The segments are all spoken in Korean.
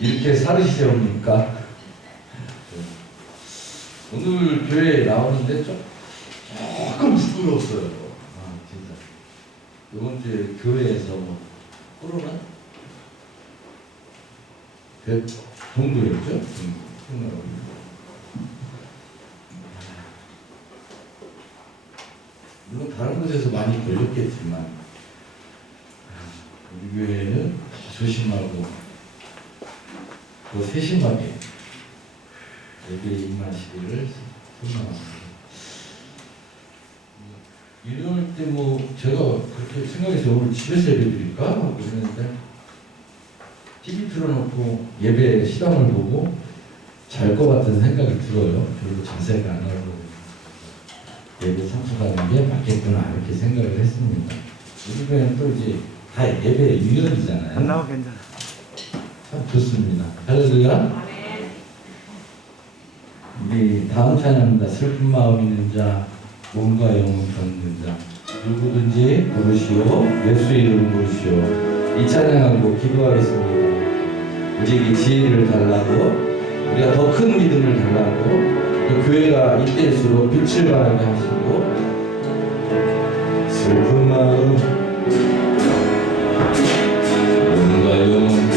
이렇게 살으시렵니까? 오늘 교회에 나오는데 조금 부끄러웠어요. 아, 진짜. 이번 주에 교회에서 뭐 코로나? 동도였죠? 물론 다른 곳에서 많이 걸렸겠지만 우리 교회는 조심하고 더 세심하게 예배에 임하시기를 소망합니다. 이럴 때 뭐 제가 그렇게 생각해서 오늘 집에서 예배 드릴까 하고 그랬는데 TV 틀어놓고 예배 시간을 보고 잘 것 같은 생각이 들어요. 별로 자세가 안 나고 예배 참석하는 게 맞겠구나 이렇게 생각을 했습니다. 우리 교회는 또 이제 다 예배 유연이잖아요. 안 나와 괜찮아. 참 좋습니다. 할렐루야. 우리 다음 찬양입니다. 슬픈 마음 있는 자, 몸과 영혼 겪는 자, 누구든지 부르시오, 예수 이름 부르시오. 이 찬양하고 기도하겠습니다. 우리에게 지혜를 달라고, 우리가 더 큰 믿음을 달라고, 그 교회가 이때일수록 빛을 발하게 하시고, 슬픈 마음, 몸과 영혼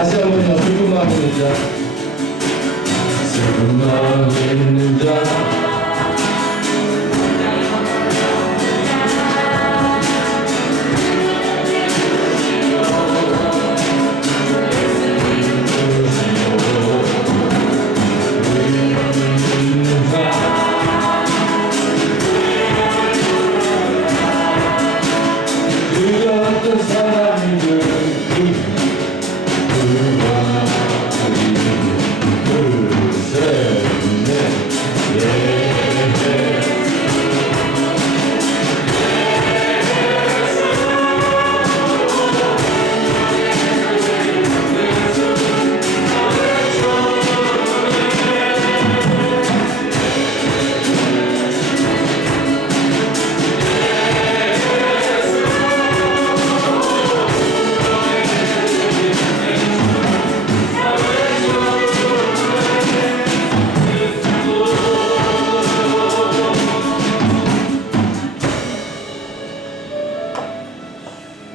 다시 한번요. 슬픈 마음 있는 자, 슬픈 마음 있는 자, 사람들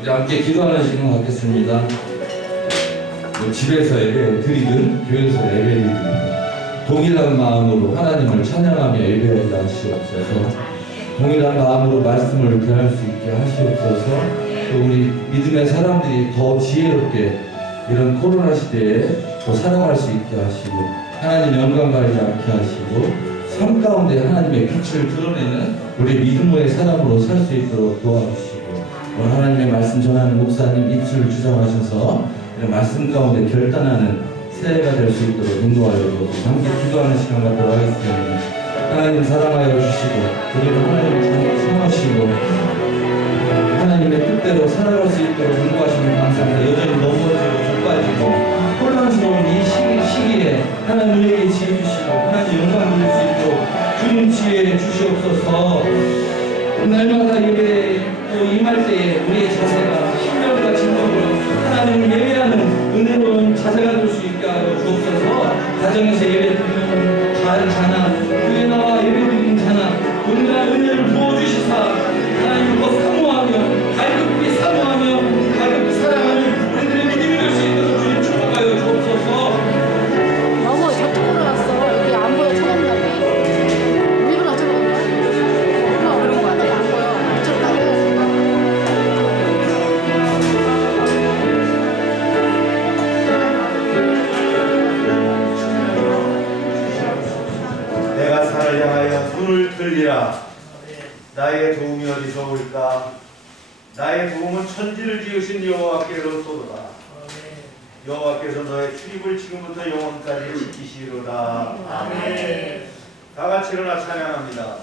우리 함께 기도하는 시간 갖겠습니다. 뭐 집에서 예배 드리든 교회에서 예배 드리든 동일한 마음으로 하나님을 찬양하며 예배하지 하시옵소서. 동일한 마음으로 말씀을 대할 수 있게 하시옵소서. 또 우리 믿음의 사람들이 더 지혜롭게 이런 코로나 시대에 더 살아갈 수 있게 하시고 하나님 영광 가리지 않게 하시고 삶 가운데 하나님의 빛을 드러내는 우리 믿음의 사람으로 살 수 있도록 도와주시고 오늘 하나님의 말씀 전하는 목사님 입술을 주장하셔서 이런 말씀 가운데 결단하는 새해가 될 수 있도록 인도하여 주옵소서. 함께 기도하는 시간 갖도록 하겠습니다. 하나님 사랑하여 주시고 우리를 하나님을 사랑하시고 하나님의 뜻대로 살아갈 수 있도록 인도하시는 감사합니다. 여전히 넘어지고 좁아지고 혼란스러운 이 시기에 하나님 우리에게 지혜 주시고 하나님 영광 누릴 수 있도록 주님 지혜 주시옵소서. 날마다 예배에 또 임할 때에 우리의 자세가 신령과 진정으로 하나님을 예배하는 은혜로운 자세가 될 수 있게 하여 주옵소서. 가정에서 예배 드리는 자나 교회 나와 예배 드리는 자나 은혜와 은혜를 부어주시사 하나님을 더 사모하며 갈급히 사모하며 갈급히 사랑하는 우리들의 믿음이 될 수 있도록 주님 축복하여 주옵소서. 너무 저쪽으로 갔어. 여기 안 보여. 쳐다보다니. 위로 저쪽으로 그런 거 같아. 안 보여. 저쪽 가고. 내가 산을 향하여 눈을 들리라. 나의 도움이 어디서 올까? 나의 도움은 천지를 지으신 여호와께로소로다. 여호와께서 너의 출입을 지금부터 영원까지 지키시리로다. 아멘. 다 같이 일어나 찬양합니다.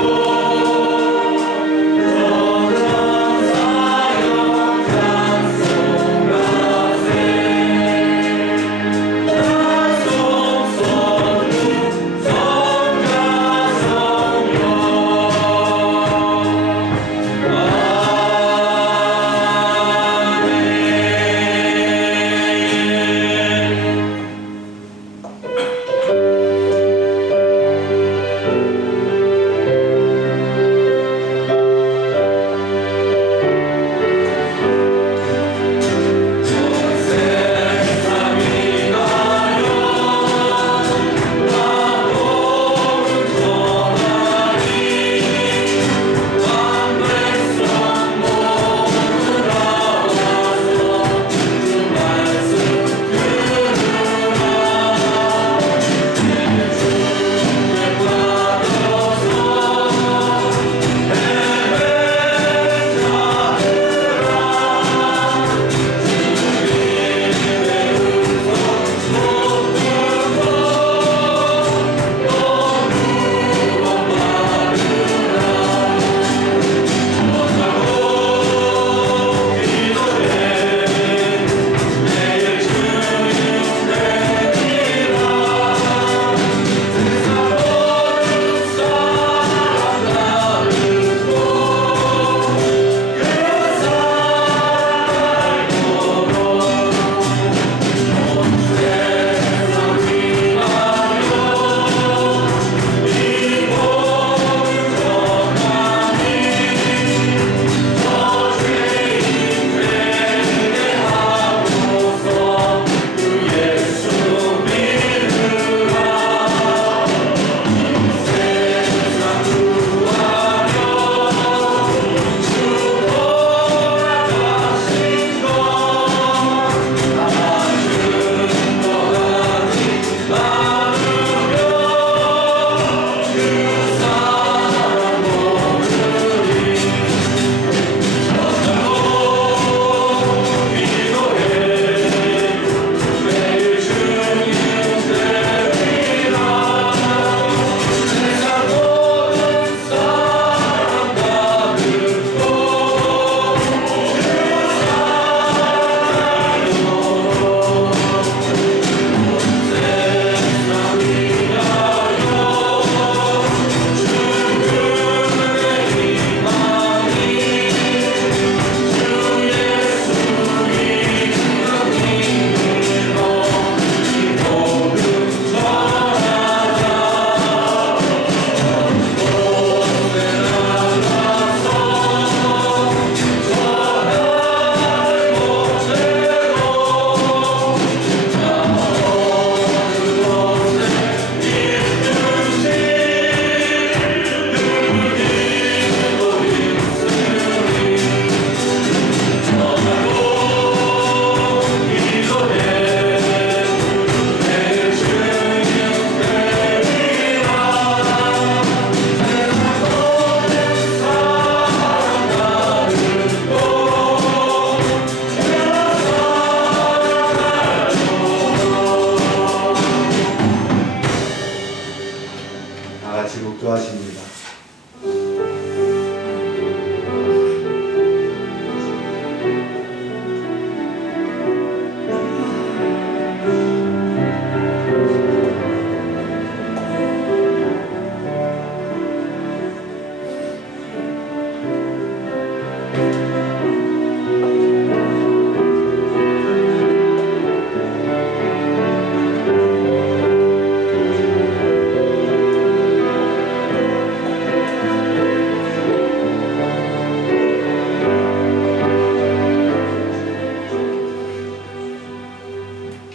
찬송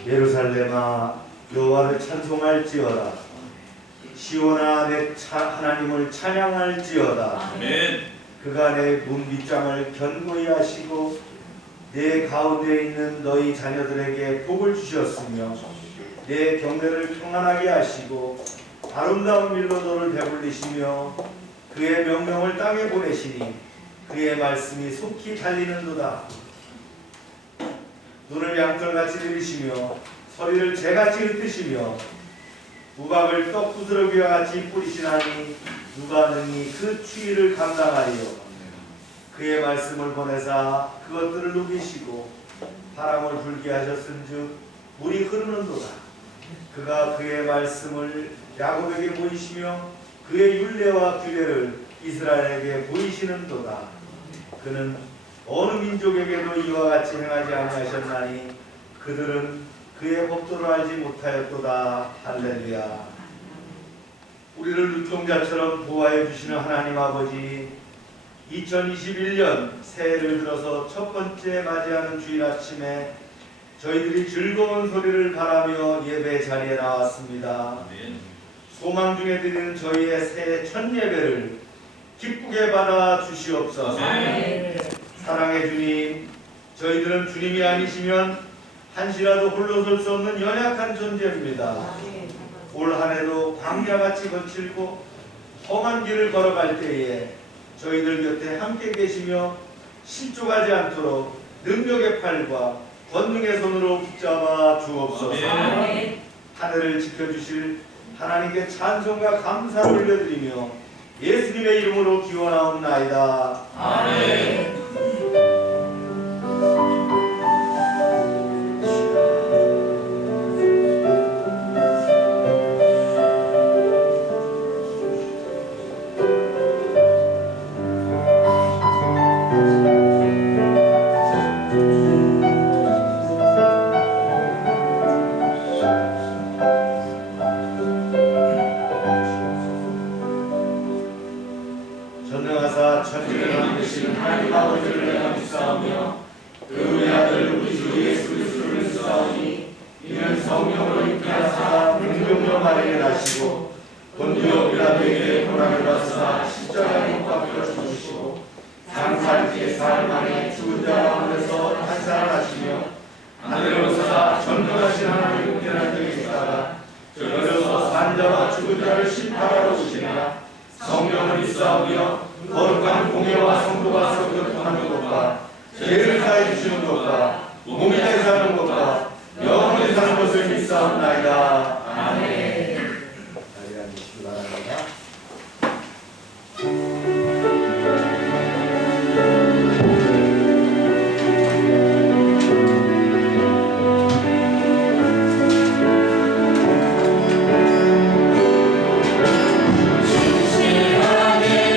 예루살렘아 여호와를 찬송할지어다. 시온아 내 하나님을 찬양할지어다. 아멘. 그가 내 문빗장을 견고히 하시고 내 가운데 있는 너희 자녀들에게 복을 주셨으며 내 경내를 평안하게 하시고 아름다운 밀로 너를 배불리시며 그의 명령을 땅에 보내시니 그의 말씀이 속히 달리는도다. 눈을 양털같이 들이시며 소리를 재같이 흩으시며 우박을 떡 부스러기와 같이 뿌리시나니 누가 능히 그 추위를 감당하리요. 그의 말씀을 보내사 그것들을 누비시고 바람을 불게 하셨은즉 물이 흐르는도다. 그가 그의 말씀을 야곱에게 보이시며 그의 율례와 규례를 이스라엘에게 보이시는도다. 그는 어느 민족에게도 이와 같이 행하지 아니하셨나니 그들은 그의 법도를 알지 못하였도다. 할렐루야. 우리를 눈동자처럼 보호하여 주시는 하나님 아버지, 2021년 새해를 들어서 첫 번째 맞이하는 주일 아침에 저희들이 즐거운 소리를 바라며 예배 자리에 나왔습니다. 소망 중에 드리는 저희의 새해 첫 예배를 기쁘게 받아 주시옵소서. 사랑의 주님, 저희들은 주님이 아니시면 한시라도 홀로 설 수 없는 연약한 존재입니다. 올 한해도 광야같이 거칠고 험한 길을 걸어갈 때에 저희들 곁에 함께 계시며 실족하지 않도록 능력의 팔과 권능의 손으로 붙잡아 주옵소서. 하늘을 지켜주실 하나님께 찬송과 감사를 올려드리며 예수님의 이름으로 기원하옵나이다. 아멘. 전능하사 천지를 만드시는 하나님 아버지를 내가 믿사오며 그 외아들 우리 주 예수 그리스도를 믿사오니 이는 성령으로 잉태하사 능력으로 마련해 하시고 본디오 빌라도에게 고난을 받으사 십자가에 못 박혀 죽으시고 장사할 뒤에 사흘 만에 죽은 자 가운데서 탄생하시며 하늘에 오르사 전능하신 하나님 우편한 데에 있다가 저리로서 산 자와 죽은 자를 심판하러 오시니라. 성령을 믿사오며 거룩한 공예와 성도가 서로 교통하는 것과 죄를 사해 주시는 것과 몸이 사는 것과 영원히 사는 것을 믿사옵나이다. 아멘. 자리에 앉으시기 바랍니다. 진실하게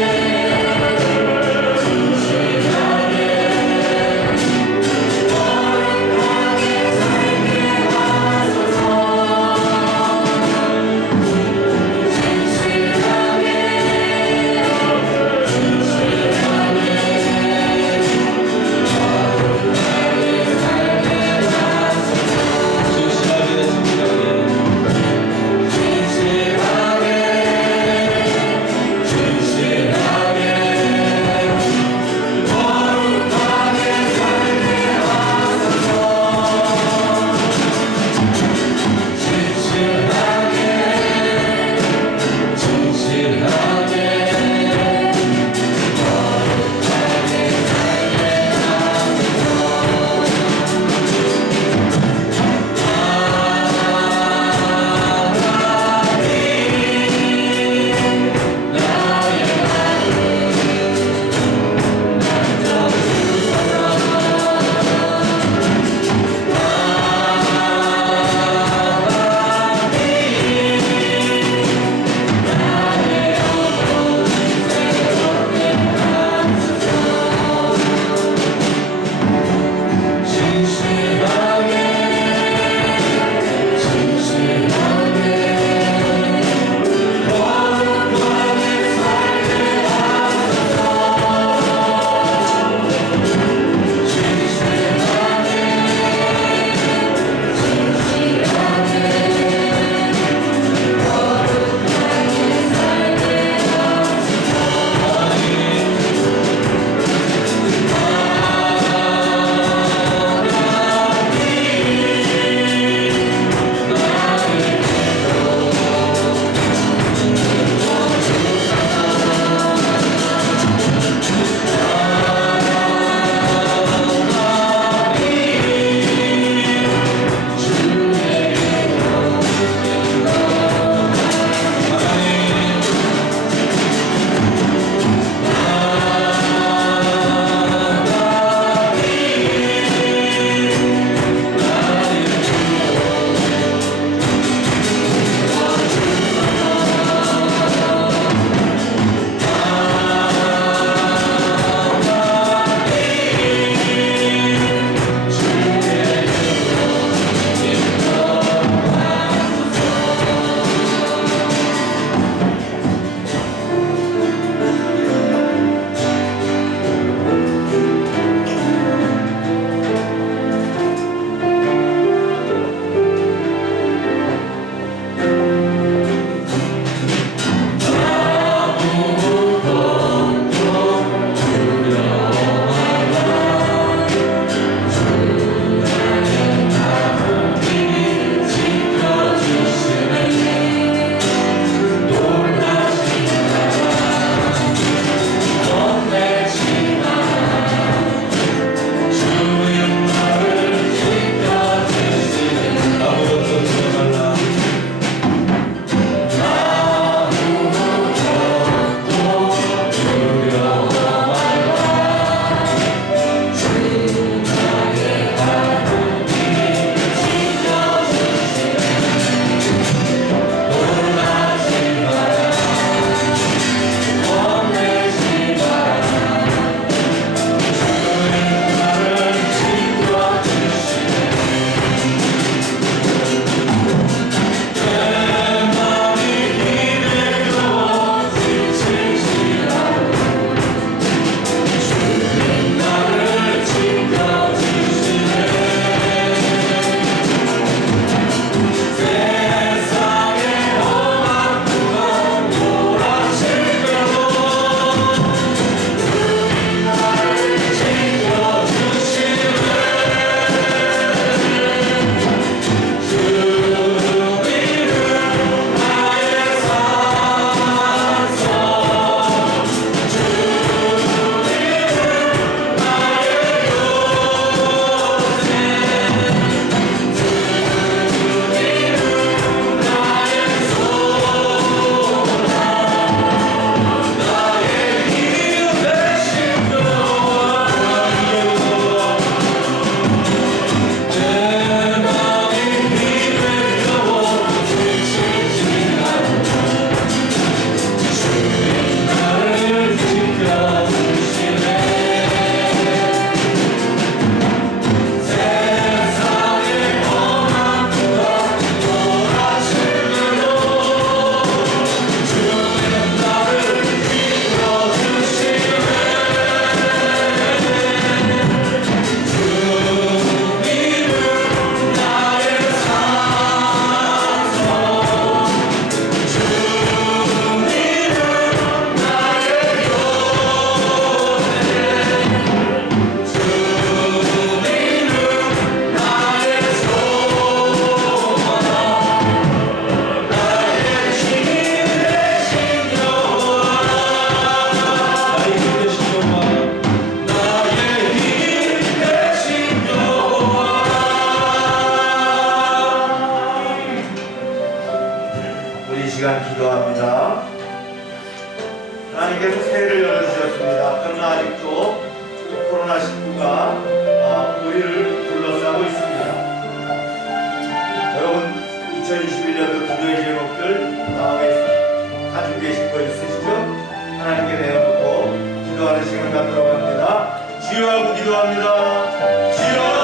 기도하고 기도합니다. 주여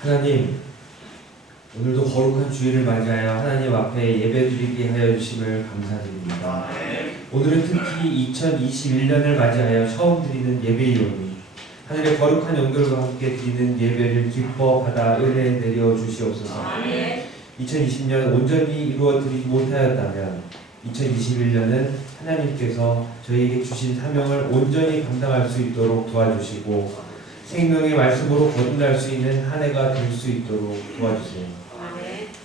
하나님, 오늘도 거룩한 주일을 맞이하여 하나님 앞에 예배드리게 하여 주심을 감사드립니다. 오늘은 특히 2021년을 맞이하여 처음 드리는 예배이오니 하늘의 거룩한 영들과 함께 드리는 예배를 기뻐 받아 은혜 내려 주시옵소서. 2020년 온전히 이루어드리지 못하였다면 2021년은 하나님께서 저희에게 주신 사명을 온전히 감당할 수 있도록 도와주시고 생명의 말씀으로 거듭날 수 있는 한 해가 될 수 있도록 도와주세요.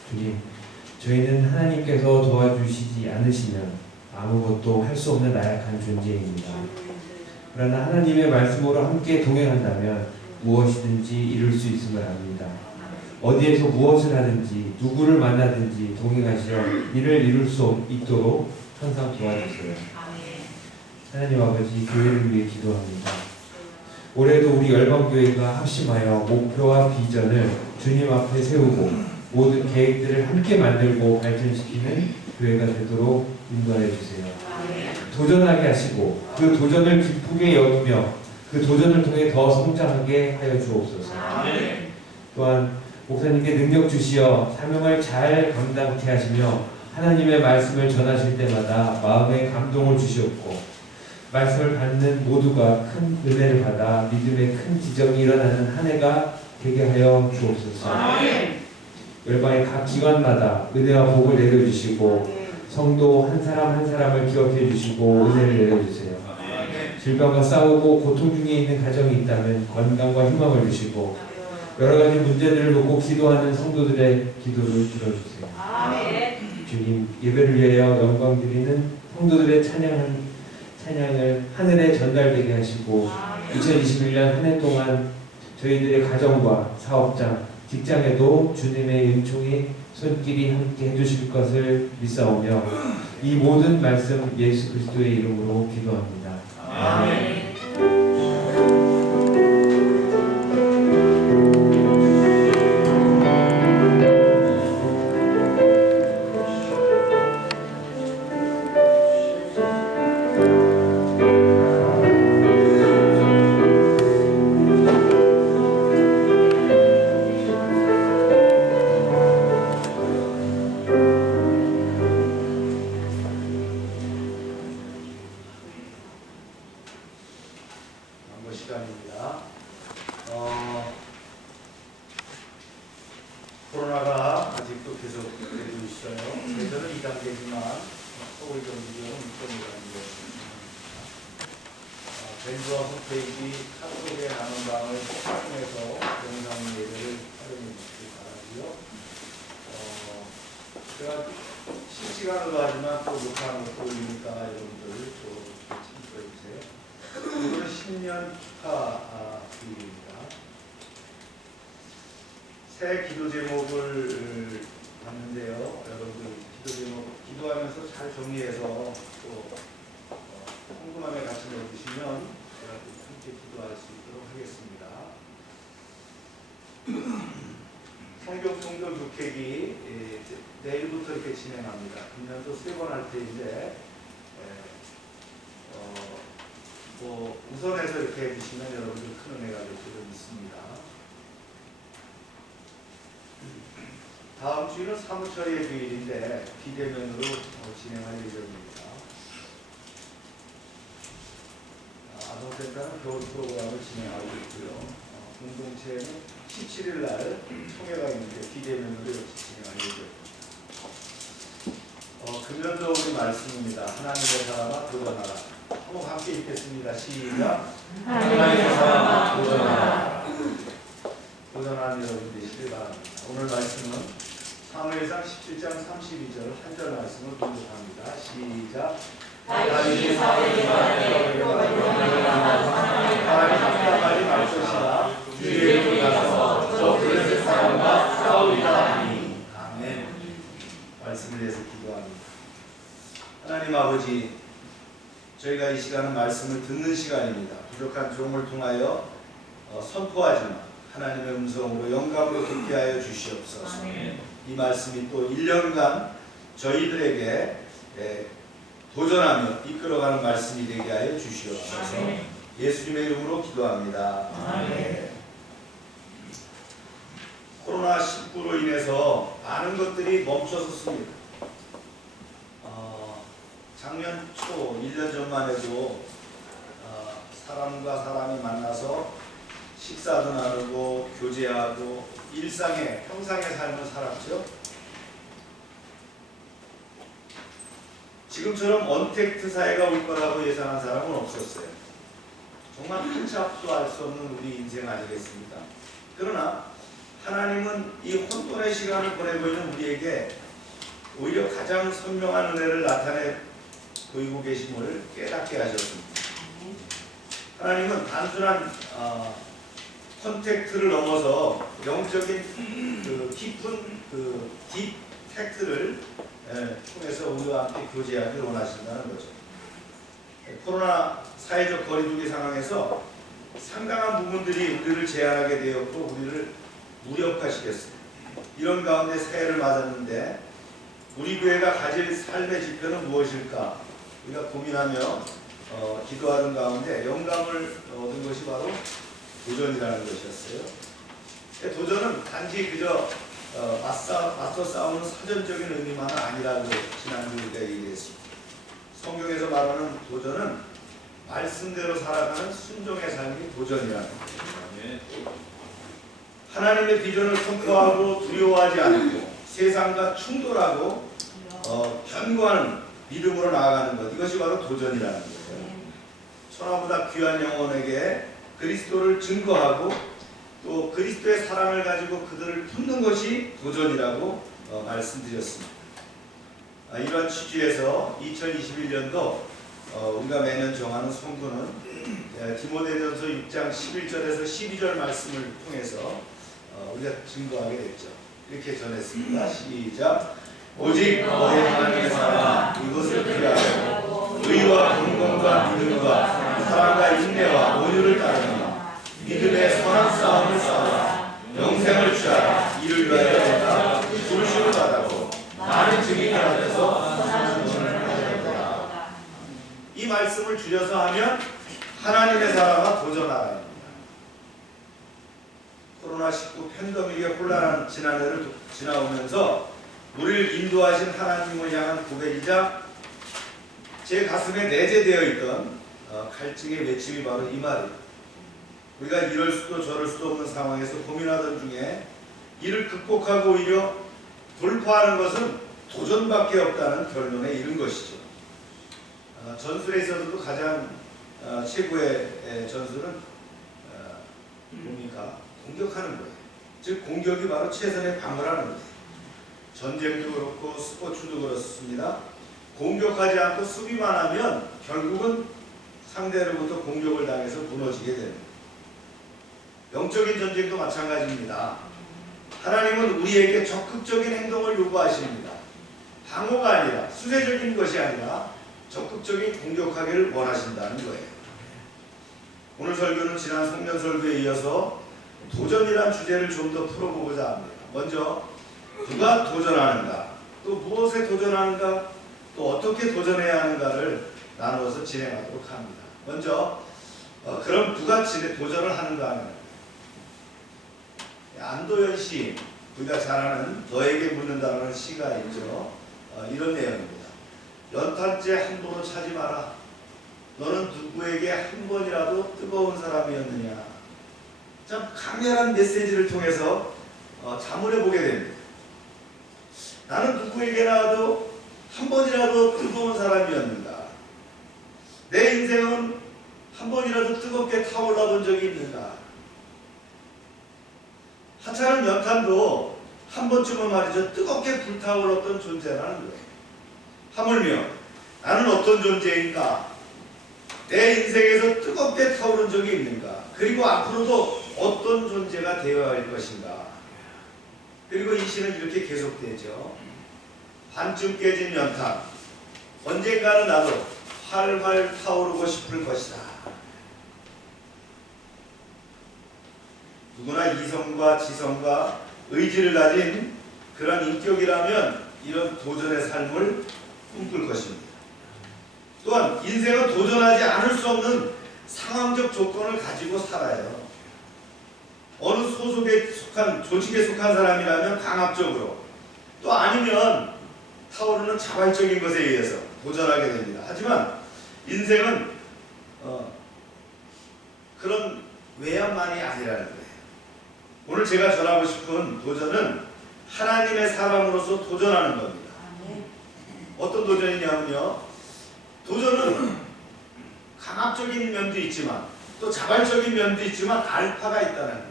주님, 저희는 하나님께서 도와주시지 않으시면 아무것도 할 수 없는 나약한 존재입니다. 그러나 하나님의 말씀으로 함께 동행한다면 무엇이든지 이룰 수 있음을 압니다. 어디에서 무엇을 하든지 누구를 만나든지 동행하시어 이를 이룰 수 있도록 항상 도와주세요. 하나님 아버지, 교회를 위해 기도합니다. 올해도 우리 열방교회가 합심하여 목표와 비전을 주님 앞에 세우고 모든 계획들을 함께 만들고 발전시키는 교회가 되도록 인도하여 주세요. 도전하게 하시고 그 도전을 기쁘게 여기며 그 도전을 통해 더 성장하게 하여 주옵소서. 또한 목사님께 능력 주시어 사명을 잘 감당케 하시며 하나님의 말씀을 전하실 때마다 마음에 감동을 주시옵고 말씀을 받는 모두가 큰 은혜를 받아 믿음의 큰 지정이 일어나는 한 해가 되게 하여 주옵소서. 열방의 각 기관마다 은혜와 복을 내려주시고 성도 한 사람 한 사람을 기억해 주시고 은혜를 내려주세요. 질병과 싸우고 고통 중에 있는 가정이 있다면 건강과 희망을 주시고 여러 가지 문제들을 놓고 기도하는 성도들의 기도를 들어주세요. 주님, 예배를 위하여 영광 드리는 성도들의 찬양을 하늘에 전달되게 하시고 2021년 한 해 동안 저희들의 가정과 사업장, 직장에도 주님의 은총이 손길이 함께 해주실 것을 믿사오며 이 모든 말씀 예수 그리스도의 이름으로 기도합니다. 아멘. 시간입니다. 코로나가 아직도 계속되고 있어요. 저희들은 2단계지만 서울 경기도는 6.5단계입니다. 밴드와 홈페이지 카톡에 나눈 방을 통해서 영상 예배를 활용해 주시기 바라고요. 제가 실시간으로 하지만 또 녹화하는 것도 올리니까 여러분들 좀 참고해 주세요. 오늘은 신년 축하 기회입니다. 새 기도 제목을 봤는데요. 여러분들 기도 제목 기도하면서 잘 정리해서 또 꼼꼼하게 같이 넣어주시면 함께 기도할 수 있도록 하겠습니다. 성경 통독 6회기 내일부터 이렇게 진행합니다. 금년도 3번 할 때인데 우선해서 이렇게 해주시면 여러분들 큰 은혜가 될 줄 믿습니다. 다음 주는 사무처리의 주일인데 비대면으로 진행할 예정입니다. 아동센터는 겨울 프로그램을 진행하고 있고요. 공동체는 17일 날 총회가 있는데 비대면으로 이렇게 진행할 예정입니다. 금년도 우리 말씀입니다. 하나님의 사람아 도전하라. 한번 함께 읽겠습니다. 시작. 하나님의 사람아 도전하라. 도전하는 여러분 되시길 바랍니다. 오늘 말씀은 사무엘상 17장 32절 한 절 말씀을 공독합니다. 시작. 다윗이 사울에게 말하되 하나님 답답하지 말 것이라 주의 손에 가서 저 블레셋 사람과 싸우리라 하니. 아멘. 말씀을 위해서 기도합니다. 하나님 아버지, 저희가 이 시간은 말씀을 듣는 시간입니다. 부족한 종을 통하여 선포하지만 하나님의 음성으로 영감으로 듣게 하여 주시옵소서. 이 말씀이 또 1년간 저희들에게 도전하며 이끌어가는 말씀이 되게 하여 주시옵소서. 예수님의 이름으로 기도합니다. 아멘. 코로나19로 인해서 많은 것들이 멈춰섰습니다. 작년 초 1년 전만 해도 사람과 사람이 만나서 식사도 나누고 교제하고 일상의 평상의 삶을 살았죠. 지금처럼 언택트 사회가 올 거라고 예상한 사람은 없었어요. 정말 한치 앞도 알 수 없는 우리 인생 아니겠습니까? 그러나 하나님은 이 혼돈의 시간을 보내고 있는 우리에게 오히려 가장 선명한 은혜를 나타내 보이고 계심을 깨닫게 하셨습니다. 하나님은 단순한 컨택트를 넘어서 영적인 깊은 딥팩트를 통해서 우리와 함께 교제하기를 원하신다는 거죠. 코로나 사회적 거리두기 상황에서 상당한 부분들이 우리를 제한하게 되었고 우리를 무력화시켰습니다. 이런 가운데 새해를 맞았는데 우리 교회가 가질 삶의 지표는 무엇일까? 우리가 고민하며 기도하는 가운데 영감을 얻은 것이 바로 도전이라는 것이었어요. 도전은 단지 그저 맞서 싸우는 사전적인 의미만은 아니라고 지난주에 우리가 얘기했습니다. 성경에서 말하는 도전은 말씀대로 살아가는 순종의 삶이 도전이라는 거예요. 하나님의 비전을 선포하고 두려워하지 않고 세상과 충돌하고 견고한 믿음으로 나아가는 것, 이것이 바로 도전이라는 거예요. 천하보다 귀한 영혼에게 그리스도를 증거하고 또 그리스도의 사랑을 가지고 그들을 품는 것이 도전이라고 말씀드렸습니다. 이런 취지에서 2021년도 우리가 매년 정하는 성구는 디모데전서 6장 11절에서 12절 말씀을 통해서 우리가 증거하게 됐죠. 이렇게 전했습니다. 시작. 오직 너의 하나님의 사랑아 이것을 기하여 의와 공공과 믿음과 사랑과 인내와 온유를 따르며 믿음의 선한 싸움을 싸우라. 영생을 취하라. 이를 위하여 내가 불신을 받아고 많은 증인이 앞에서 선한 하였다. 이 말씀을 줄여서 하면 하나님의 사랑아 도전하라. 코로나19 팬데믹의 혼란한 지난해를 지나오면서 우리를 인도하신 하나님을 향한 고백이자 제 가슴에 내재되어 있던 갈증의 외침이 바로 이 말이에요. 우리가 이럴 수도 저럴 수도 없는 상황에서 고민하던 중에 이를 극복하고 오히려 돌파하는 것은 도전밖에 없다는 결론에 이른 것이죠. 전술에 있어서도 가장 최고의 전술은 뭡니까? 공격하는 거예요. 즉 공격이 바로 최선의 방어라는 거예요. 전쟁도 그렇고 스포츠도 그렇습니다. 공격하지 않고 수비만 하면 결국은 상대로부터 공격을 당해서 무너지게 됩니다. 영적인 전쟁도 마찬가지입니다. 하나님은 우리에게 적극적인 행동을 요구하십니다. 방어가 아니라, 수세적인 것이 아니라 적극적인 공격하기를 원하신다는 거예요. 오늘 설교는 지난 성년 설교에 이어서 도전이란 주제를 좀 더 풀어보고자 합니다. 먼저 누가 도전하는가, 또 무엇에 도전하는가, 또 어떻게 도전해야 하는가를 나누어서 진행하도록 합니다. 먼저 그럼 누가 도전을 하는가 하면 안도현 시인, 우리가 잘 아는 너에게 묻는다는 시가 있죠. 이런 내용입니다. 연탄재 함부로 차지 마라. 너는 누구에게 한 번이라도 뜨거운 사람이었느냐. 참 강렬한 메시지를 통해서 자문해 보게 됩니다. 나는 누구에게라도 한 번이라도 뜨거운 사람이었는가? 내 인생은 한 번이라도 뜨겁게 타올라 본 적이 있는가? 하찮은 연탄도 한 번쯤은 말이죠, 뜨겁게 불타올랐던 존재라는 거예요. 하물며 나는 어떤 존재인가? 내 인생에서 뜨겁게 타오른 적이 있는가? 그리고 앞으로도 어떤 존재가 되어야 할 것인가? 그리고 이 시는 이렇게 계속되죠. 반쯤 깨진 연탄, 언젠가는 나도 활활 타오르고 싶을 것이다. 누구나 이성과 지성과 의지를 가진 그런 인격이라면 이런 도전의 삶을 꿈꿀 것입니다. 또한 인생은 도전하지 않을 수 없는 상황적 조건을 가지고 살아요. 어느 소속에 속한, 조직에 속한 사람이라면 강압적으로, 또 아니면 타오르는 자발적인 것에 의해서 도전하게 됩니다. 하지만 인생은 그런 외양만이 아니라는 거예요. 오늘 제가 전하고 싶은 도전은 하나님의 사람으로서 도전하는 겁니다. 어떤 도전이냐면요, 도전은 강압적인 면도 있지만 또 자발적인 면도 있지만 알파가 있다는 거예요.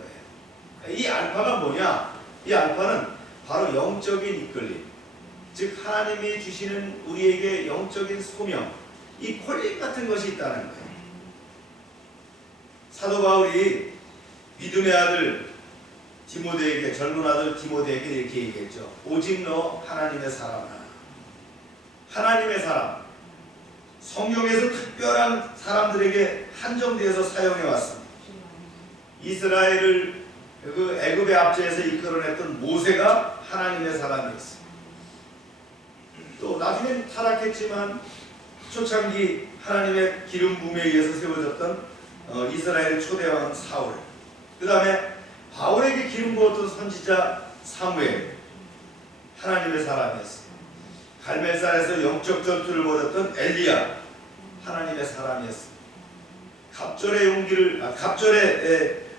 이 알파가 뭐냐? 이 알파는 바로 영적인 이끌림, 즉 하나님이 주시는 우리에게 영적인 소명, 이 콜링 같은 것이 있다는 거예요. 사도 바울이 믿음의 아들 디모데에게, 젊은 아들 디모데에게 이렇게 얘기했죠. 오직 너 하나님의 사람아. 하나님의 사람, 성경에서 특별한 사람들에게 한정되어서 사용해 왔습니다. 이스라엘을 그 애굽의 압제에서 이끌어냈던 모세가 하나님의 사람이었습니다. 또 나중엔 타락했지만 초창기 하나님의 기름 부음에 의해서 세워졌던 이스라엘 초대왕 사울, 그 다음에 바울에게 기름 부었던 선지자 사무엘, 하나님의 사람이었습니다. 갈멜산에서 영적 전투를 벌였던 엘리야, 하나님의 사람이었습니다. 갑절의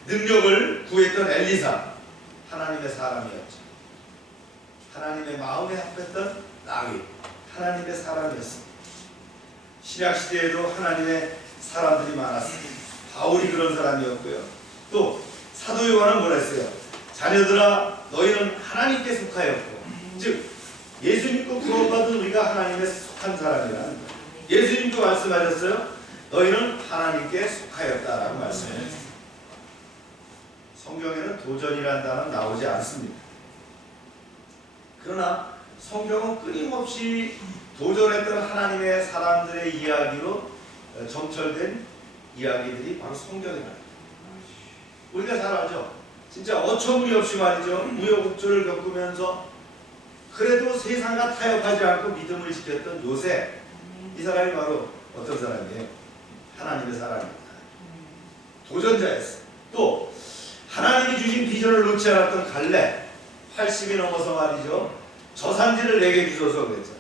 능력을 구했던 엘리사, 하나님의 사람이었죠. 하나님의 마음에 합했던 다윗, 하나님의 사람이었습니다. 신약 시대에도 하나님의 사람들이 많았습니다. 바울이 그런 사람이었고요. 또 사도 요한은 뭐라 했어요? 자녀들아, 너희는 하나님께 속하였고, 즉 예수님께 구원받은 우리가 하나님에 속한 사람이라는 거예요. 예수님도 말씀하셨어요. 너희는 하나님께 속하였다라고 말씀하셨어요. 성경에는 도전이라는 단어는 나오지 않습니다. 그러나 성경은 끊임없이 도전했던 하나님의 사람들의 이야기로 점철된 이야기들이 바로 성경이랍니다. 우리가 잘 알죠? 진짜 어처구니 없이 말이죠, 우여곡절을 겪으면서 그래도 세상과 타협하지 않고 믿음을 지켰던 요셉, 이 사람이 바로 어떤 사람이에요? 하나님의 사람입니다. 도전자였어요. 또 하나님이 주신 비전을 놓지 않았던 갈렙, 80이 넘어서 말이죠, 저산지를 내게 주소서 그랬잖아요.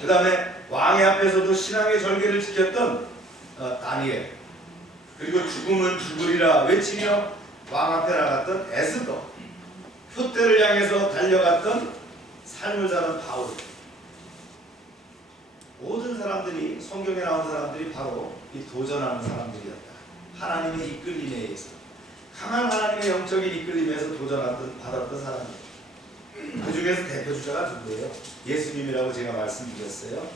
그 다음에 왕의 앞에서도 신앙의 절개를 지켰던 다니엘, 그리고 죽음은 죽으리라 외치며 왕 앞에 나갔던 에스더, 표대를 향해서 달려갔던 삶을 사는 바울. 모든 사람들이, 성경에 나온 사람들이 바로 이 도전하는 사람들이었다. 하나님의 이끌림에 의해서, 강한 하나님의 영적인 이끌림에서 받았던 사람이에요. 그 중에서 대표주자가 누구예요? 예수님이라고 제가 말씀드렸어요.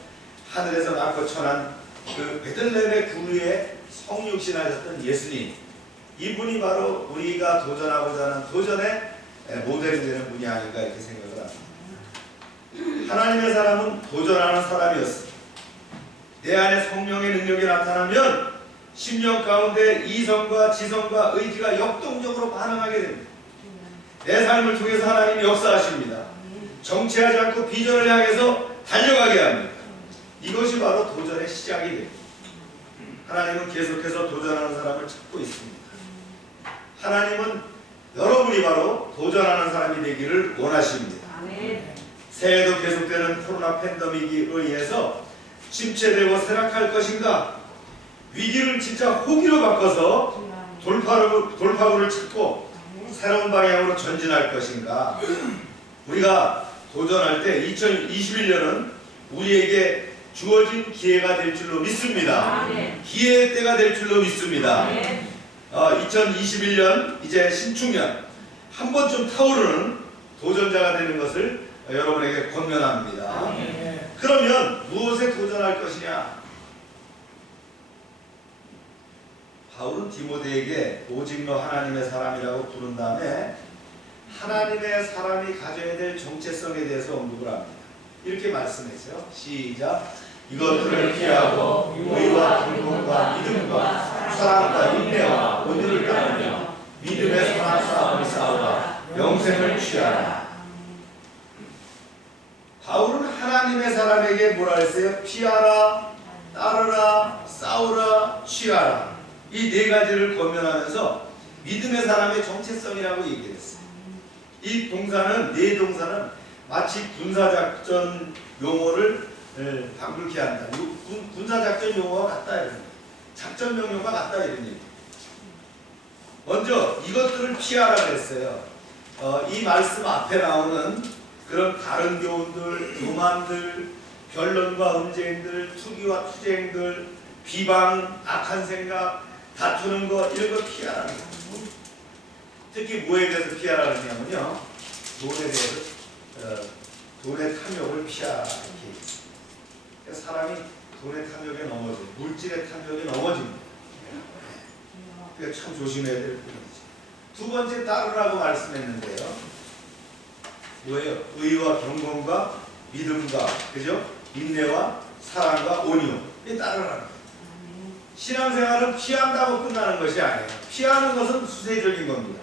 하늘에서 낳고 천한 그 베들레헴의 구유에 성육신하셨던 예수님, 이분이 바로 우리가 도전하고자 하는 도전의 모델이 되는 분이 아닌가 이렇게 생각을 합니다. 하나님의 사람은 도전하는 사람이었습니다. 내 안에 성령의 능력이 나타나면 심령 가운데 이성과 지성과 의지가 역동적으로 반응하게 됩니다. 내 삶을 통해서 하나님이 역사하십니다. 정체하지 않고 비전을 향해서 달려가게 합니다. 이것이 바로 도전의 시작이 됩니다. 하나님은 계속해서 도전하는 사람을 찾고 있습니다. 하나님은 여러분이 바로 도전하는 사람이 되기를 원하십니다. 새해도 계속되는 코로나 팬데믹에 의해서 침체되고 쇠락할 것인가? 위기를 진짜 호기로 바꿔서 돌파구를 찾고 새로운 방향으로 전진할 것인가? 우리가 도전할 때 2021년은 우리에게 주어진 기회가 될 줄로 믿습니다. 기회의 때가 될 줄로 믿습니다. 2021년 이제 신축년 한 번쯤 타오르는 도전자가 되는 것을 여러분에게 권면합니다. 그러면 무엇에 도전할 것이냐? 바울은 디모데에게 오직 너 하나님의 사람이라고 부른 다음에 하나님의 사람이 가져야 될 정체성에 대해서 언급을 합니다. 이렇게 말씀했어요. 시작. 이것들을 피하고 의와 긍휼과 믿음과 사랑과 인내와 온유를 따르며 믿음의 선한 싸움을 싸우라. 영생을 취하라. 바울은 하나님의 사람에게 뭐라 했어요? 피하라, 따르라, 싸우라, 취하라. 이 네 가지를 권면하면서 믿음의 사람의 정체성이라고 얘기했어요. 이 동사는 네 동사는 마치 군사작전 용어를 방불케 한다. 군사작전 용어가 같다 이런 거예요. 작전 명령과 같다 이런 얘기예요. 먼저 이것들을 피하라 그랬어요. 이 말씀 앞에 나오는 그런 다른 교훈들, 교만들, 변론과 언쟁들, 투기와 투쟁들, 비방, 악한 생각, 다투는 거 이런 거 피하라는 거예요. 특히 뭐에 대해서 피하라 그러냐면요. 돈에 대해서 돈의 탐욕을 피하라 이렇게 있어요. 사람이 돈의 탐욕에 넘어져, 물질의 탐욕에 넘어집니다. 그러니까 참 조심해야 될 뿐이지. 두 번째 따르라고 말씀했는데요. 뭐예요? 의와 경건과 믿음과 그죠? 인내와 사랑과 온유. 이 따르라는 거예요. 신앙생활은 피한다고 끝나는 것이 아니에요. 피하는 것은 수세적인 겁니다.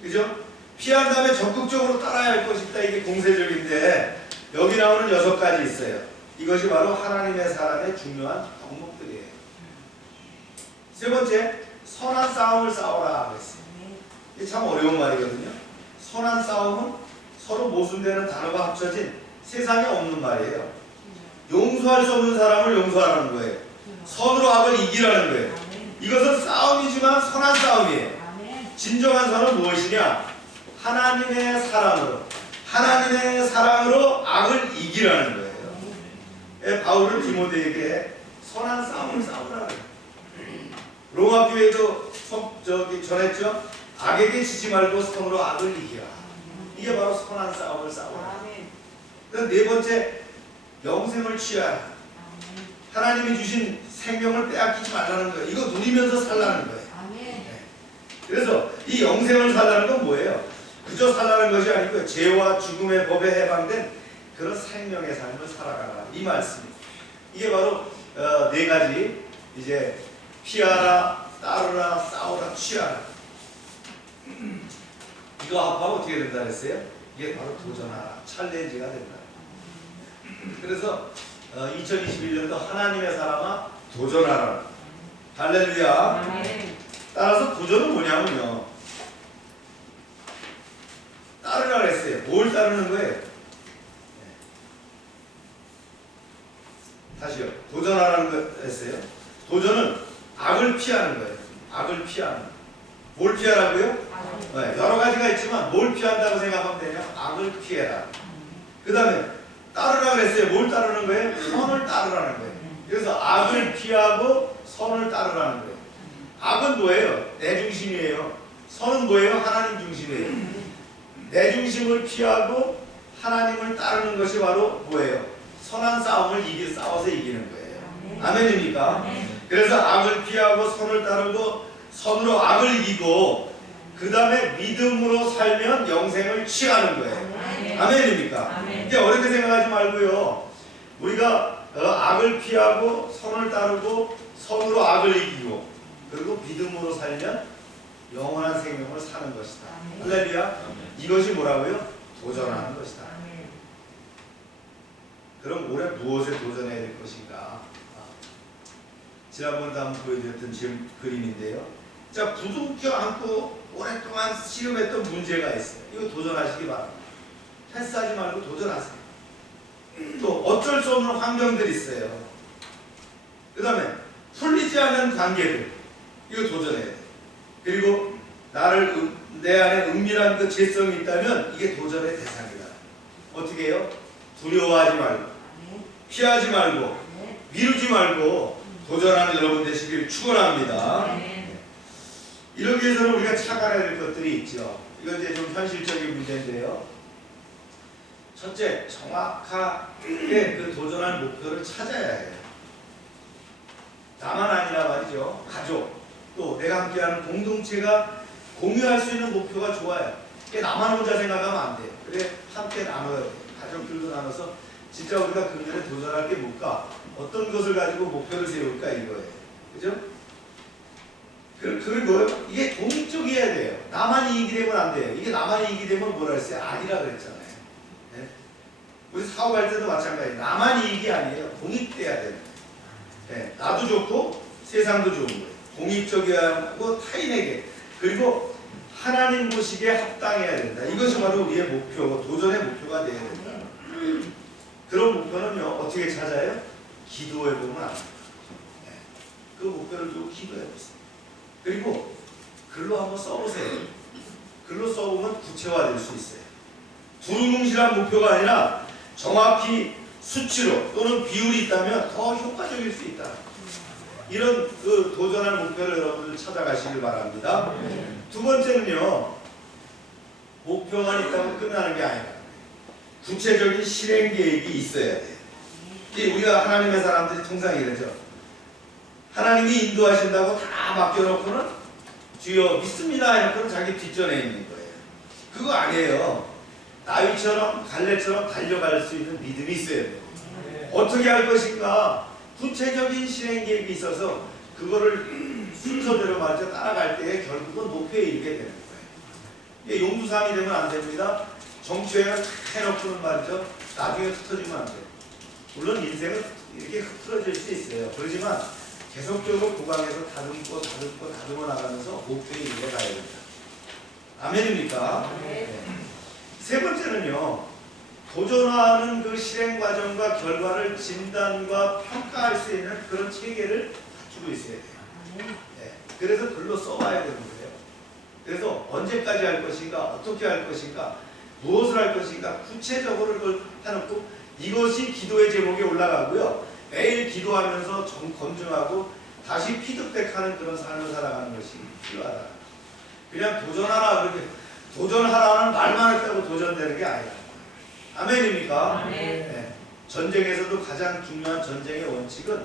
그죠? 피한 다음에 적극적으로 따라야 할 것이 있다. 이게 공세적인데 여기 나오는 6가지 있어요. 이것이 바로 하나님의 사람의 중요한 덕목들이에요. 세 번째, 선한 싸움을 싸워라 그랬어요. 이게 참 어려운 말이거든요. 선한 싸움은 서로 모순되는 단어가 합쳐진 세상에 없는 말이에요. 용서할 수 없는 사람을 용서하라는 거예요. 선으로 악을 이기라는 거예요. 이것은 싸움이지만 선한 싸움이에요. 진정한 선은 무엇이냐? 하나님의 사랑으로 악을 이기라는 거예요. 바울은 디모데에게 선한 싸움을 싸우라는 거예요. 로마 교회도 전했죠. 악에게 지지 말고 선으로 악을 이기라. 이게 바로 선한 싸움을 싸우라. 네 번째, 영생을 취하라. 하나님이 주신 생명을 빼앗기지 말라는 거예요. 이거 누리면서 살라는 거예요. 네. 그래서 이 영생을 살라는 건 뭐예요? 그저 살라는 것이 아니고요. 죄와 죽음의 법에 해방된 그런 생명의 삶을 살아가라. 이 말씀입니다. 이게 바로 네 가지 이제 피하라, 따르라, 싸우라, 취하라. 이거 합하면 어떻게 된다 그랬어요? 이게 바로 도전하라, 챌린지가 된다. 그래서 2021년도 하나님의 사람아 도전하라. 할렐루야. 따라서 도전은 뭐냐면요. 따르라 그랬어요. 뭘 따르는 거예요? 다시요. 도전하라는 거 했어요. 도전은 악을 피하는 거예요. 악을 피하는 거. 뭘 피하라고요? 네, 여러 가지가 있지만 뭘 피한다고 생각하면 되냐? 악을 피해라. 그 다음에 따르라 그랬어요. 뭘 따르는 거예요? 선을 따르라는 거예요. 그래서 악을 피하고 선을 따르라는 거예요. 악은 뭐예요? 내 중심이에요. 선은 뭐예요? 하나님 중심이에요. 내 중심을 피하고 하나님을 따르는 것이 바로 뭐예요? 선한 싸움을 싸워서 이기는 거예요. 아멘입니까? 그래서 악을 피하고 선을 따르고 선으로 악을 이기고 그 다음에 믿음으로 살면 영생을 취하는 거예요. 아멘입니까? 이제 어렵게 생각하지 말고요. 우리가 악을 피하고 선을 따르고 선으로 악을 이기고 그리고 믿음으로 살면 영원한 생명을 사는 것이다. 할렐루야. 이것이 뭐라고요? 도전하는 것이다. 그럼 올해 무엇에 도전해야 될 것인가? 지난번에 한번 보여드렸던 지금 그림인데요. 자, 부둥켜 안고 오랫동안 씨름했던 문제가 있어요. 이거 도전하시기 바랍니다. 패스하지 말고 도전하세요. 또 어쩔 수 없는 환경들이 있어요. 그 다음에 풀리지 않는 관계들, 이거 도전해야 돼요. 그리고 내 안에 은밀한 그 재성이 있다면 이게 도전의 대상이다. 어떻게 해요? 두려워하지 말고 피하지 말고 미루지 말고 도전하는 여러분 되시길 축원합니다. 이러기 위해서는 우리가 착안해야 될 것들이 있죠. 이건 이제 좀 현실적인 문제인데요. 첫째, 정확하게 그 도전할 목표를 찾아야 해요. 나만 아니라 말이죠. 가족, 또 내가 함께하는 공동체가 공유할 수 있는 목표가 좋아요. 나만 혼자 생각하면 안 돼요. 그래, 함께 나눠야 돼요. 가족들도 나눠서 진짜 우리가 금년에 도전할 게 뭘까? 어떤 것을 가지고 목표를 세울까? 이거예요. 그죠? 그리고 이게 독립적이어야 돼요. 나만 이익이 되면 안 돼요. 이게 나만 이익이 되면 뭐라 했어요? 악이라 그랬잖아요. 네? 우리 사업할 때도 마찬가지예요. 나만 이익이 아니에요. 독립돼야 돼요. 네, 나도 좋고 세상도 좋은 거예요. 독립적이어야 하고 타인에게 그리고 하나님 보시기에 합당해야 된다. 이것이 바로 우리의 목표, 도전의 목표가 되어야 된다. 그런 목표는요, 어떻게 찾아요? 기도해 보면 안 돼요. 네, 그 목표를 두고 기도해 보세요. 그리고 글로 한번 써보세요. 글로 써보면 구체화될 수 있어요. 두루뭉실한 목표가 아니라 정확히 수치로 또는 비율이 있다면 더 효과적일 수 있다. 이런 그 도전할 목표를 여러분들 찾아가시길 바랍니다. 두 번째는요, 목표만 있다고 끝나는 게 아니라 구체적인 실행 계획이 있어야 돼요. 우리가 하나님의 사람들이 통상 이러죠. 하나님이 인도하신다고 다 맡겨놓고는 주여 믿습니다 해놓고는 자기 뒷전에 있는 거예요. 그거 아니에요. 다윗처럼 갈렙처럼 달려갈 수 있는 믿음이 있어야 돼요. 어떻게 할 것인가 구체적인 실행 계획이 있어서 그거를 순서대로 말이죠 따라갈 때 결국은 목표에 이르게 되는 거예요. 이게 용두삼이 되면 안 됩니다. 정치회를 해놓고는 말이죠 나중에 흩어지면 안 돼요. 물론 인생은 이렇게 흐트러질 수 있어요. 그렇지만 계속적으로 구강에서 다듬어 나가면서 목표에 이르게 가야 됩니다. 아멘입니까? 네. 세 번째는요, 도전하는 그 실행 과정과 결과를 진단과 평가할 수 있는 그런 체계를 갖추고 있어야 돼요. 네. 그래서 글로 써와야 되는 거예요. 그래서 언제까지 할 것인가, 어떻게 할 것인가, 무엇을 할 것인가, 구체적으로 그걸 해놓고 이것이 기도의 제목에 올라가고요. 매일 기도하면서 검증하고 다시 피드백하는 그런 삶을 살아가는 것이 필요하다. 그냥 도전하라 그렇게 도전하라는 말만 했다고 도전되는 게 아니라. 아멘입니까? 네. 전쟁에서도 가장 중요한 전쟁의 원칙은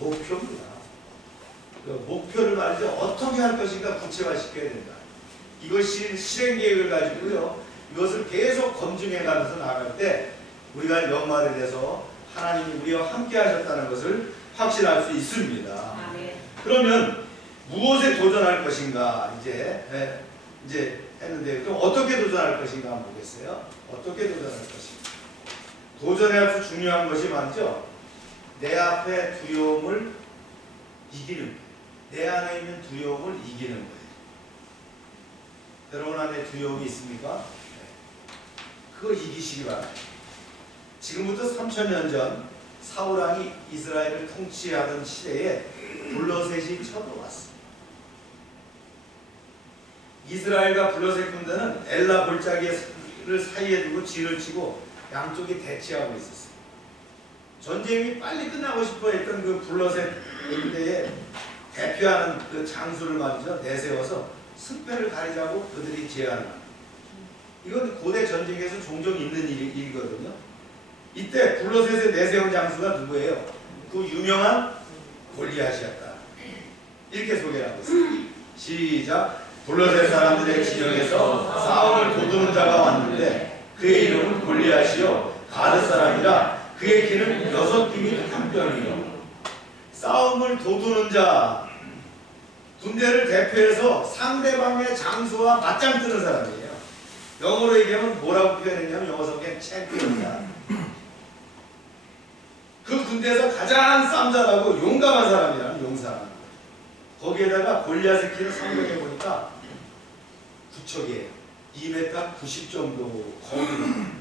목표입니다. 그 목표를 말이죠 어떻게 할 것인가 구체화시켜야 된다. 이것이 실행 계획을 가지고요. 이것을 계속 검증해가면서 나갈 때 우리가 연말에 대해서 하나님이 우리와 함께 하셨다는 것을 확신할 수 있습니다. 그러면 무엇에 도전할 것인가 이제 했는데 그럼 어떻게 도전할 것인가 한번 보겠어요. 어떻게 도전할 것인가. 도전에 아주 중요한 것이 말이죠. 내 앞에 두려움을 이기는 거예요. 내 안에 있는 두려움을 이기는 거예요. 여러분 안에 두려움이 있습니까? 네. 그거 이기시기 바랍니다. 지금부터 3000년 전 사울왕이 이스라엘을 통치하던 시대에 블레셋이 쳐들어왔습니다. 이스라엘과 블레셋 군대는 엘라 골짜기를 사이에 두고 진을 치고 양쪽이 대치하고 있었어요. 전쟁이 빨리 끝나고 싶어 했던 그 블레셋 군대에 대표하는 그 장수를 말이죠 내세워서 승패를 가리자고 그들이 제안합니다. 이건 고대 전쟁에서 종종 있는 일이거든요. 이때 블레셋의 내세운 장수가 누구예요? 그 유명한 골리앗이었다. 이렇게 소개하고 있습니다. 시작. 블레셋 사람들의 진영에서 싸움을 도두는 자가 왔는데 그의 이름은 골리앗이요 가드 사람이라 그의 키는 6규빗 1뼘이요. 싸움을 도두는 자, 군대를 대표해서 상대방의 장소와 맞짱 뜨는 사람이에요. 영어로 얘기하면 뭐라고 표현했냐면 영어 성경 챔피언이다. 그 군대에서 가장 싸움 잘하고 용감한 사람이라는 용사. 거기에다가 골리앗의 키를 성경에 보니까 9척이에요. 2m 90 정도 거기는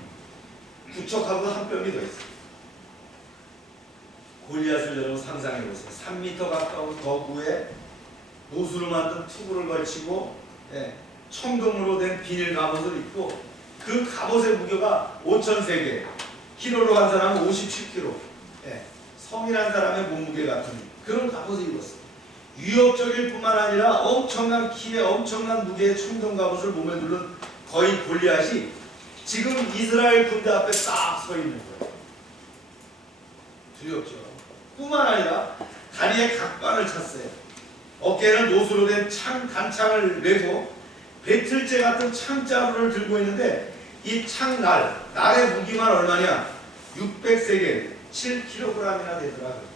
9척하고 한 뼘이 더 있어요. 골리앗을 여러분 상상해 보세요. 3m 가까운 거구에 노수로 만든 투구를 걸치고 청동으로 된 비닐 갑옷을 입고 그 갑옷의 무게가 5,000세계, 키로로 한 사람은 57kg, 성인한 사람의 몸무게 같은 그런 갑옷을 입었어요. 위협적일 뿐만 아니라 엄청난 키에 엄청난 무게의 청동 갑옷을 몸에 두른 거의 골리앗이 지금 이스라엘 군대 앞에 딱 서 있는 거예요. 두렵죠. 뿐만 아니라 다리에 각관을 찼어요. 어깨에는 노수로 된 단창을 메고 배틀째 같은 창자루를 들고 있는데 이 날의 무기만 얼마냐? 600세겔, 7kg이나 되더라고요.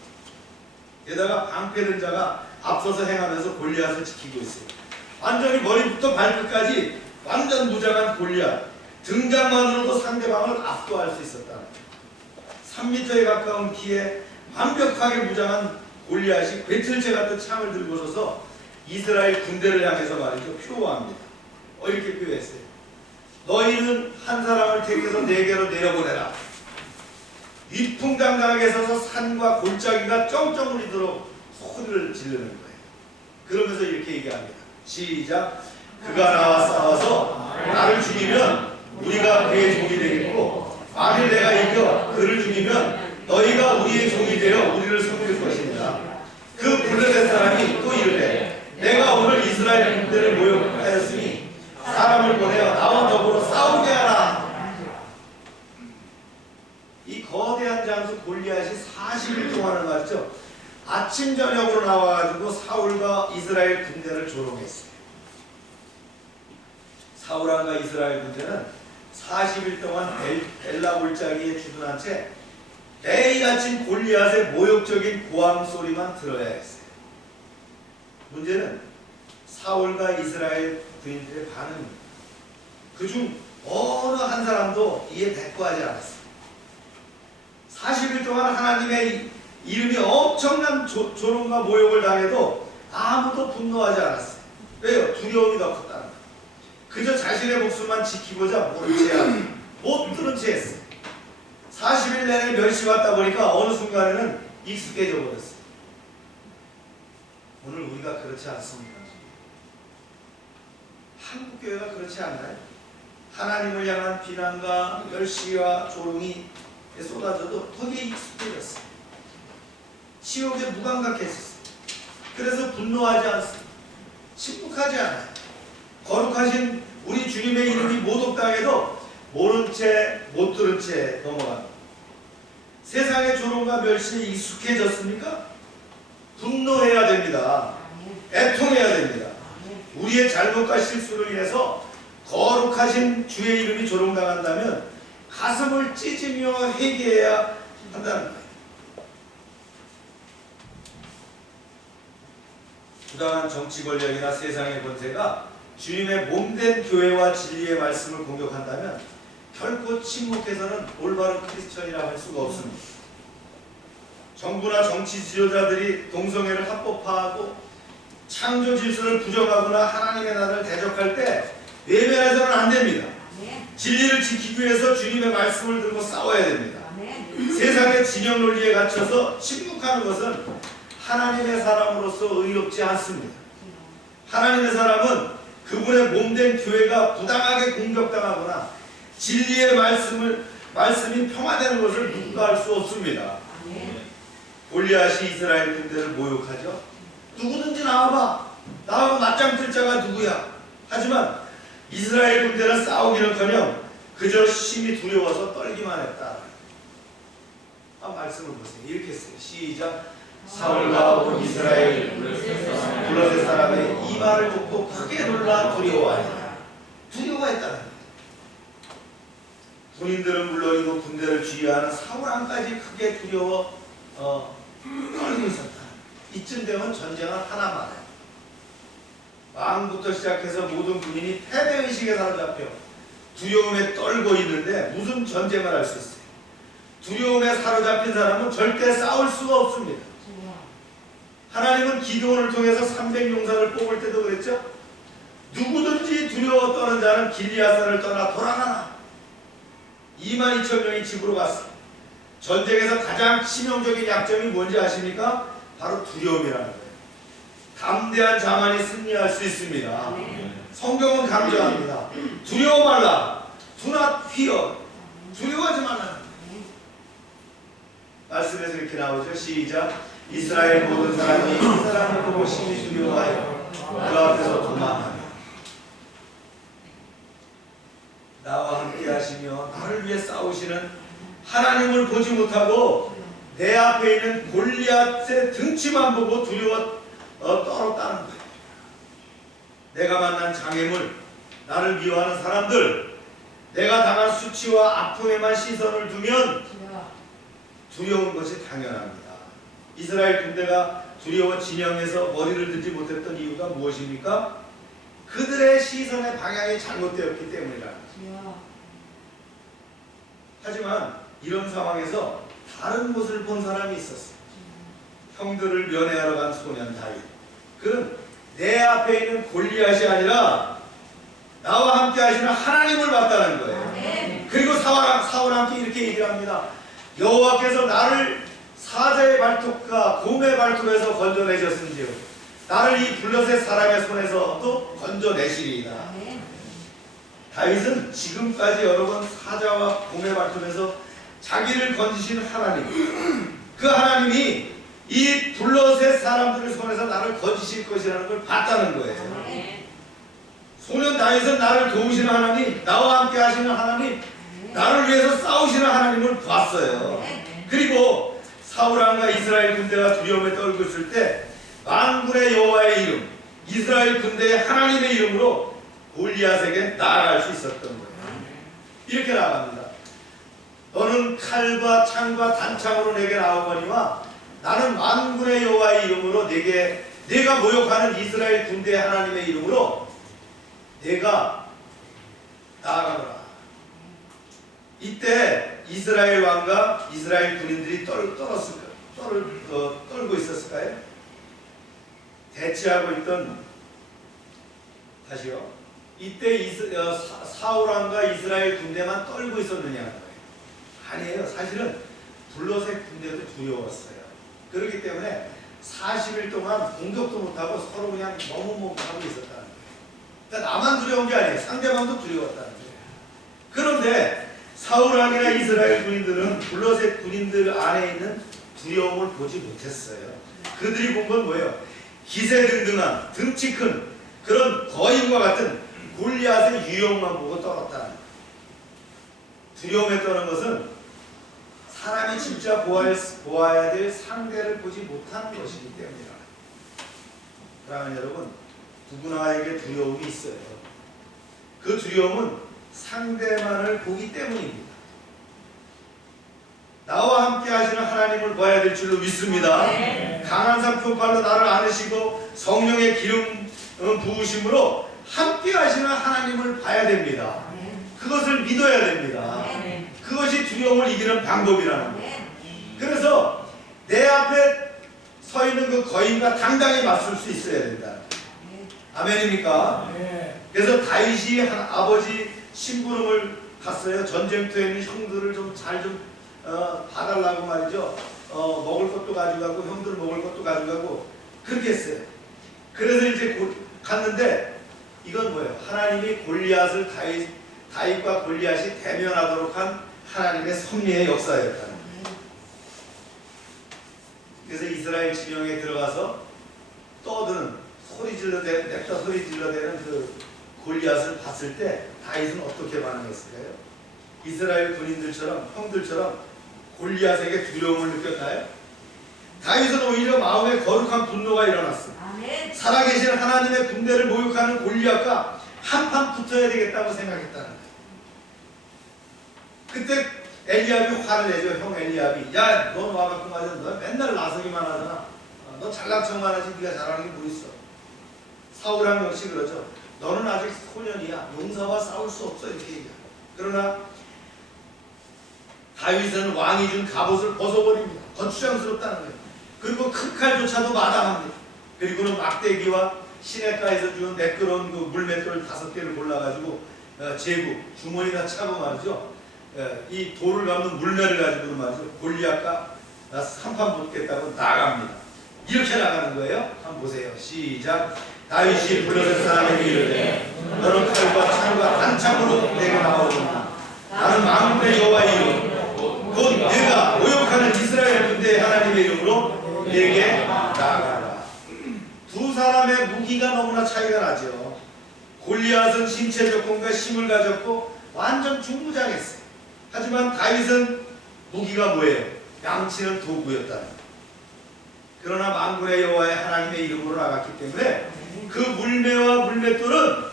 게다가 방패든 자가 앞서서 행하면서 골리앗을 지키고 있어요. 완전히 머리부터 발끝까지 완전 무장한 골리앗. 등장만으로도 상대방을 압도할 수 있었다. 3m에 가까운 키에 완벽하게 무장한 골리앗이 배틀체 같은 창을 들고 서서 이스라엘 군대를 향해서 말이죠. 표호합니다. 이렇게 표현했어요. 너희는 한 사람을 택해서 네개로 내려보내라. 위풍당당하게 서서 산과 골짜기가 쩡쩡 울리도록 소리를 지르는 거예요. 그러면서 이렇게 얘기합니다. 시작. 그가 나와 싸워서 나를 죽이면 우리가 그의 종이 되겠고 만일 내가 이겨 그를 죽이면 너희가 우리의 종이 되어 우리를 섬길 것입니다. 그 블레셋 사람이 또 이르되 내가 오늘 이스라엘 군대를 모욕하였으니 사람을 보내어 나와 더불어 싸우게 하라. 이 거대한 장수 골리앗이 40일 동안을 말이죠. 아침 저녁으로 나와가지고 사울과 이스라엘 군대를 조롱했어요. 사울왕과 이스라엘 군대는 40일 동안 벨라 골짜기에 주둔한 채 매일 아침 골리앗의 모욕적인 고함 소리만 들어야 했어요. 문제는 사울과 이스라엘 군인들의 반응입니다. 그중 어느 한 사람도 이에 대꾸하지 않았어요. 40일 동안 하나님의 이름이 엄청난 조롱과 모욕을 당해도 아무도 분노하지 않았어요. 왜요? 두려움이 더 컸다는 거예요. 그저 자신의 목숨만 지키고자 모른 채하고 못 들은 채 했어요. 40일 내내 멸시받다 보니까 어느 순간에는 익숙해져 버렸어요. 오늘 우리가 그렇지 않습니다. 한국교회가 그렇지 않나요? 하나님을 향한 비난과 멸시와 조롱이 쏟아져도 거기에 익숙해졌어요. 치욕에 무감각했었어요. 그래서 분노하지 않습니다. 침묵하지 않아요. 거룩하신 우리 주님의 이름이 모독당해도 모른 채 못 들은 채 넘어갑니다. 세상의 조롱과 멸시에 익숙해졌습니까? 분노해야 됩니다. 애통해야 됩니다. 우리의 잘못과 실수를 인해서 거룩하신 주의 이름이 조롱당한다면 가슴을 찢으며 회개해야 한다는 거예요. 부당한 정치 권력이나 세상의 권세가 주님의 몸된 교회와 진리의 말씀을 공격한다면 결코 침묵해서는 올바른 크리스천이라 할 수가 없습니다. 정부나 정치 지도자들이 동성애를 합법화하고 창조 질서를 부정하거나 하나님의 나라를 대적할 때 외면해서는 안 됩니다. 진리를 지키기 위해서 주님의 말씀을 들고 싸워야 됩니다. 세상의 진영 논리에 갇혀서 침묵하는 것은 하나님의 사람으로서 의롭지 않습니다. 하나님의 사람은 그분의 몸된 교회가 부당하게 공격당하거나 진리의 말씀이 평화되는 것을 누군가 할 수 없습니다. 골리앗이 이스라엘 군대를 모욕하죠. 누구든지 나와봐. 나하고 맞짱 뜰 자가 누구야. 하지만 이스라엘 군대는 싸우기는커녕 그저 심히 두려워서 떨기만 했다. 말씀을 보세요. 이렇게 했어요. 시작. 사울과 온 이스라엘 블레셋 사람의 이 말을 듣고 크게 놀라 두려워하니라. 두려워했다는 거예요. 군인들은 물론이고 군대를 지휘하는 사울왕까지 크게 두려워 떨고 있었다. 이쯤 되면 전쟁은 하나만 해요. 왕부터 시작해서 모든 군인이 패배의식에 사로잡혀 두려움에 떨고 있는데 무슨 전쟁을 할 수 있어요? 두려움에 사로잡힌 사람은 절대 싸울 수가 없습니다. 하나님은 기드온을 통해서 300용사를 뽑을 때도 그랬죠? 누구든지 두려워 떠는 자는 길리앗산을 떠나 돌아가라. 22,000명이 집으로 갔어요. 전쟁에서 가장 치명적인 약점이 뭔지 아십니까? 바로 두려움이라는 거예요. 담대한 자만이 승리할 수 있습니다. 성경은 강조합니다. 두려워 말라. Do not fear. 두려워하지 말라. 말씀에서 이렇게 나오죠. 시작. 이스라엘 모든 사람이 이 사람을 보고 심히 두려워하여 그 앞에서 도망하며 나와 함께 하시며 나를 위해 싸우시는 하나님을 보지 못하고 내 앞에 있는 골리앗의 등치만 보고 두려워 떨었다는 거예요. 내가 만난 장애물, 나를 미워하는 사람들, 내가 당한 수치와 아픔에만 시선을 두면 두려운 것이 당연합니다. 이스라엘 군대가 두려워 진영에서 머리를 들지 못했던 이유가 무엇입니까? 그들의 시선의 방향이 잘못되었기 때문이라는 거죠. 하지만 이런 상황에서 다른 것을 본 사람이 있었어요. 형들을 면회하러 간 소년 다윗. 그는 내 앞에 있는 골리앗이 아니라 나와 함께 하시는 하나님을 봤다는 거예요. 그리고 사울함께 이렇게 얘기를 합니다. 여호와께서 나를 사자의 발톱과 곰의 발톱에서 건져내셨은지요 나를 이 블레셋 사람의 손에서도 건져내시리이다. 다윗은 지금까지 여러 번 사자와 곰의 발톱에서 자기를 건지신 하나님, 그 하나님이 이 블레셋 사람들의 손에서 나를 건지실 것이라는 걸 봤다는 거예요. 소년 다윗은 나를 도우시는 하나님, 나와 함께 하시는 하나님, 나를 위해서 싸우시는 하나님을 봤어요. 그리고 사울왕과 이스라엘 군대가 두려움에 떨고 있을 때 만군의 여호와의 이름, 이스라엘 군대의 하나님의 이름으로 골리앗에게 나아갈 수 있었던 거예요. 이렇게 나갑니다. 너는 칼과 창과 단창으로 내게 나오거니와 나는 만군의 여호와의 이름으로 내가 모욕하는 이스라엘 군대의 하나님의 이름으로 내가 나아가노라. 이때 이스라엘 왕과 이스라엘 군인들이 떨고 있었을까요? 대치하고 있던, 다시요. 이때 사울 왕과 이스라엘 군대만 떨고 있었느냐는 거예요. 아니에요. 사실은 블레셋 군대도 두려웠어요. 그렇기 때문에 40일 동안 공격도 못하고 서로 그냥 너무 하고 있었다는 거예요. 그러니까 나만 두려운 게 아니에요. 상대방도 두려웠다는 거예요. 그런데 사울 왕이나 이스라엘 군인들은 블레셋 군인들 안에 있는 두려움을 보지 못했어요. 그들이 본 건 뭐예요? 기세등등한 등치 큰 그런 거인과 같은 골리앗의 유형만 보고 떨었다는 거예요. 두려움에 떠는 것은 사람이 진짜 보아야 될 상대를 보지 못하는 것이기 때문이라. 그러면 여러분, 누구나에게 두려움이 있어요. 그 두려움은 상대만을 보기 때문입니다. 나와 함께 하시는 하나님을 봐야 될 줄로 믿습니다. 강한 상표팔로 나를 안으시고 성령의 기름 부으심으로 함께 하시는 하나님을 봐야 됩니다. 그것을 믿어야 됩니다. 그것이 두려움을 이기는 방법이라는 거예요. 그래서 내 앞에 서 있는 그 거인과 당당히 맞설 수 있어야 된다. 아멘입니까? 그래서 다윗이 아버지 심부름을 갔어요. 전쟁터에 있는 형들을 잘 봐달라고 말이죠. 먹을 것도 가져가고 형들 먹을 것도 가져가고 그렇게 했어요. 그래서 이제 갔는데 이건 뭐예요? 하나님이 골리앗을 다윗과 골리앗이 대면하도록 한 하나님의 섭리의 역사였다는 거예요. 그래서 이스라엘 진영에 들어가서 떠드는 소리 질러대는 그 골리앗을 봤을 때 다윗은 어떻게 반응했을까요? 이스라엘 군인들처럼 형들처럼 골리앗에게 두려움을 느꼈나요? 다윗은 오히려 마음에 거룩한 분노가 일어났어. 살아계신 하나님의 군대를 모욕하는 골리앗과 한판 붙어야 되겠다고 생각했다는 거예요. 그때 엘리압이 화를 내죠. 형 엘리압이, 야, 넌 와갖고 말이야, 너 맨날 나서기만 하잖아. 너 잘난 척만 하지 네가 잘하는 게 뭐 있어. 사울랑 역시 그러죠. 너는 아직 소년이야. 용사와 싸울 수 없어. 이렇게 얘기해요. 그러나 다윗은 왕이 준 갑옷을 벗어버립니다. 거추장스럽다는 거예요. 그리고 큰 칼조차도 마다합니다. 그리고는 막대기와 시냇가에서 주운 매끄러운 그 물맷돌 5개를 골라가지고 제구, 주머니에다 차고 말이죠. 이 돌을 감는 물매를 가지고 말이죠. 골리앗과 한판 붙겠다고 나갑니다. 이렇게 나가는 거예요. 한번 보세요. 시작. 다윗이 불러낸 사람에게 이르되 너는 칼과 창과 단창으로 내게 나오리라. 나는 만군의 여호와의 이름 곧 내가 모욕하는 이스라엘 군대의 하나님의 이름으로 내게 나아가라. 두 사람의 무기가 너무나 차이가 나죠. 골리앗은 신체 조건과 힘을 가졌고 완전 중무장했어요. 하지만 다윗은 무기가 뭐예요? 양치는 도구였다는 거예요. 그러나 만군의 여호와의 하나님의 이름으로 나갔기 때문에 그 물매와 물맷돌은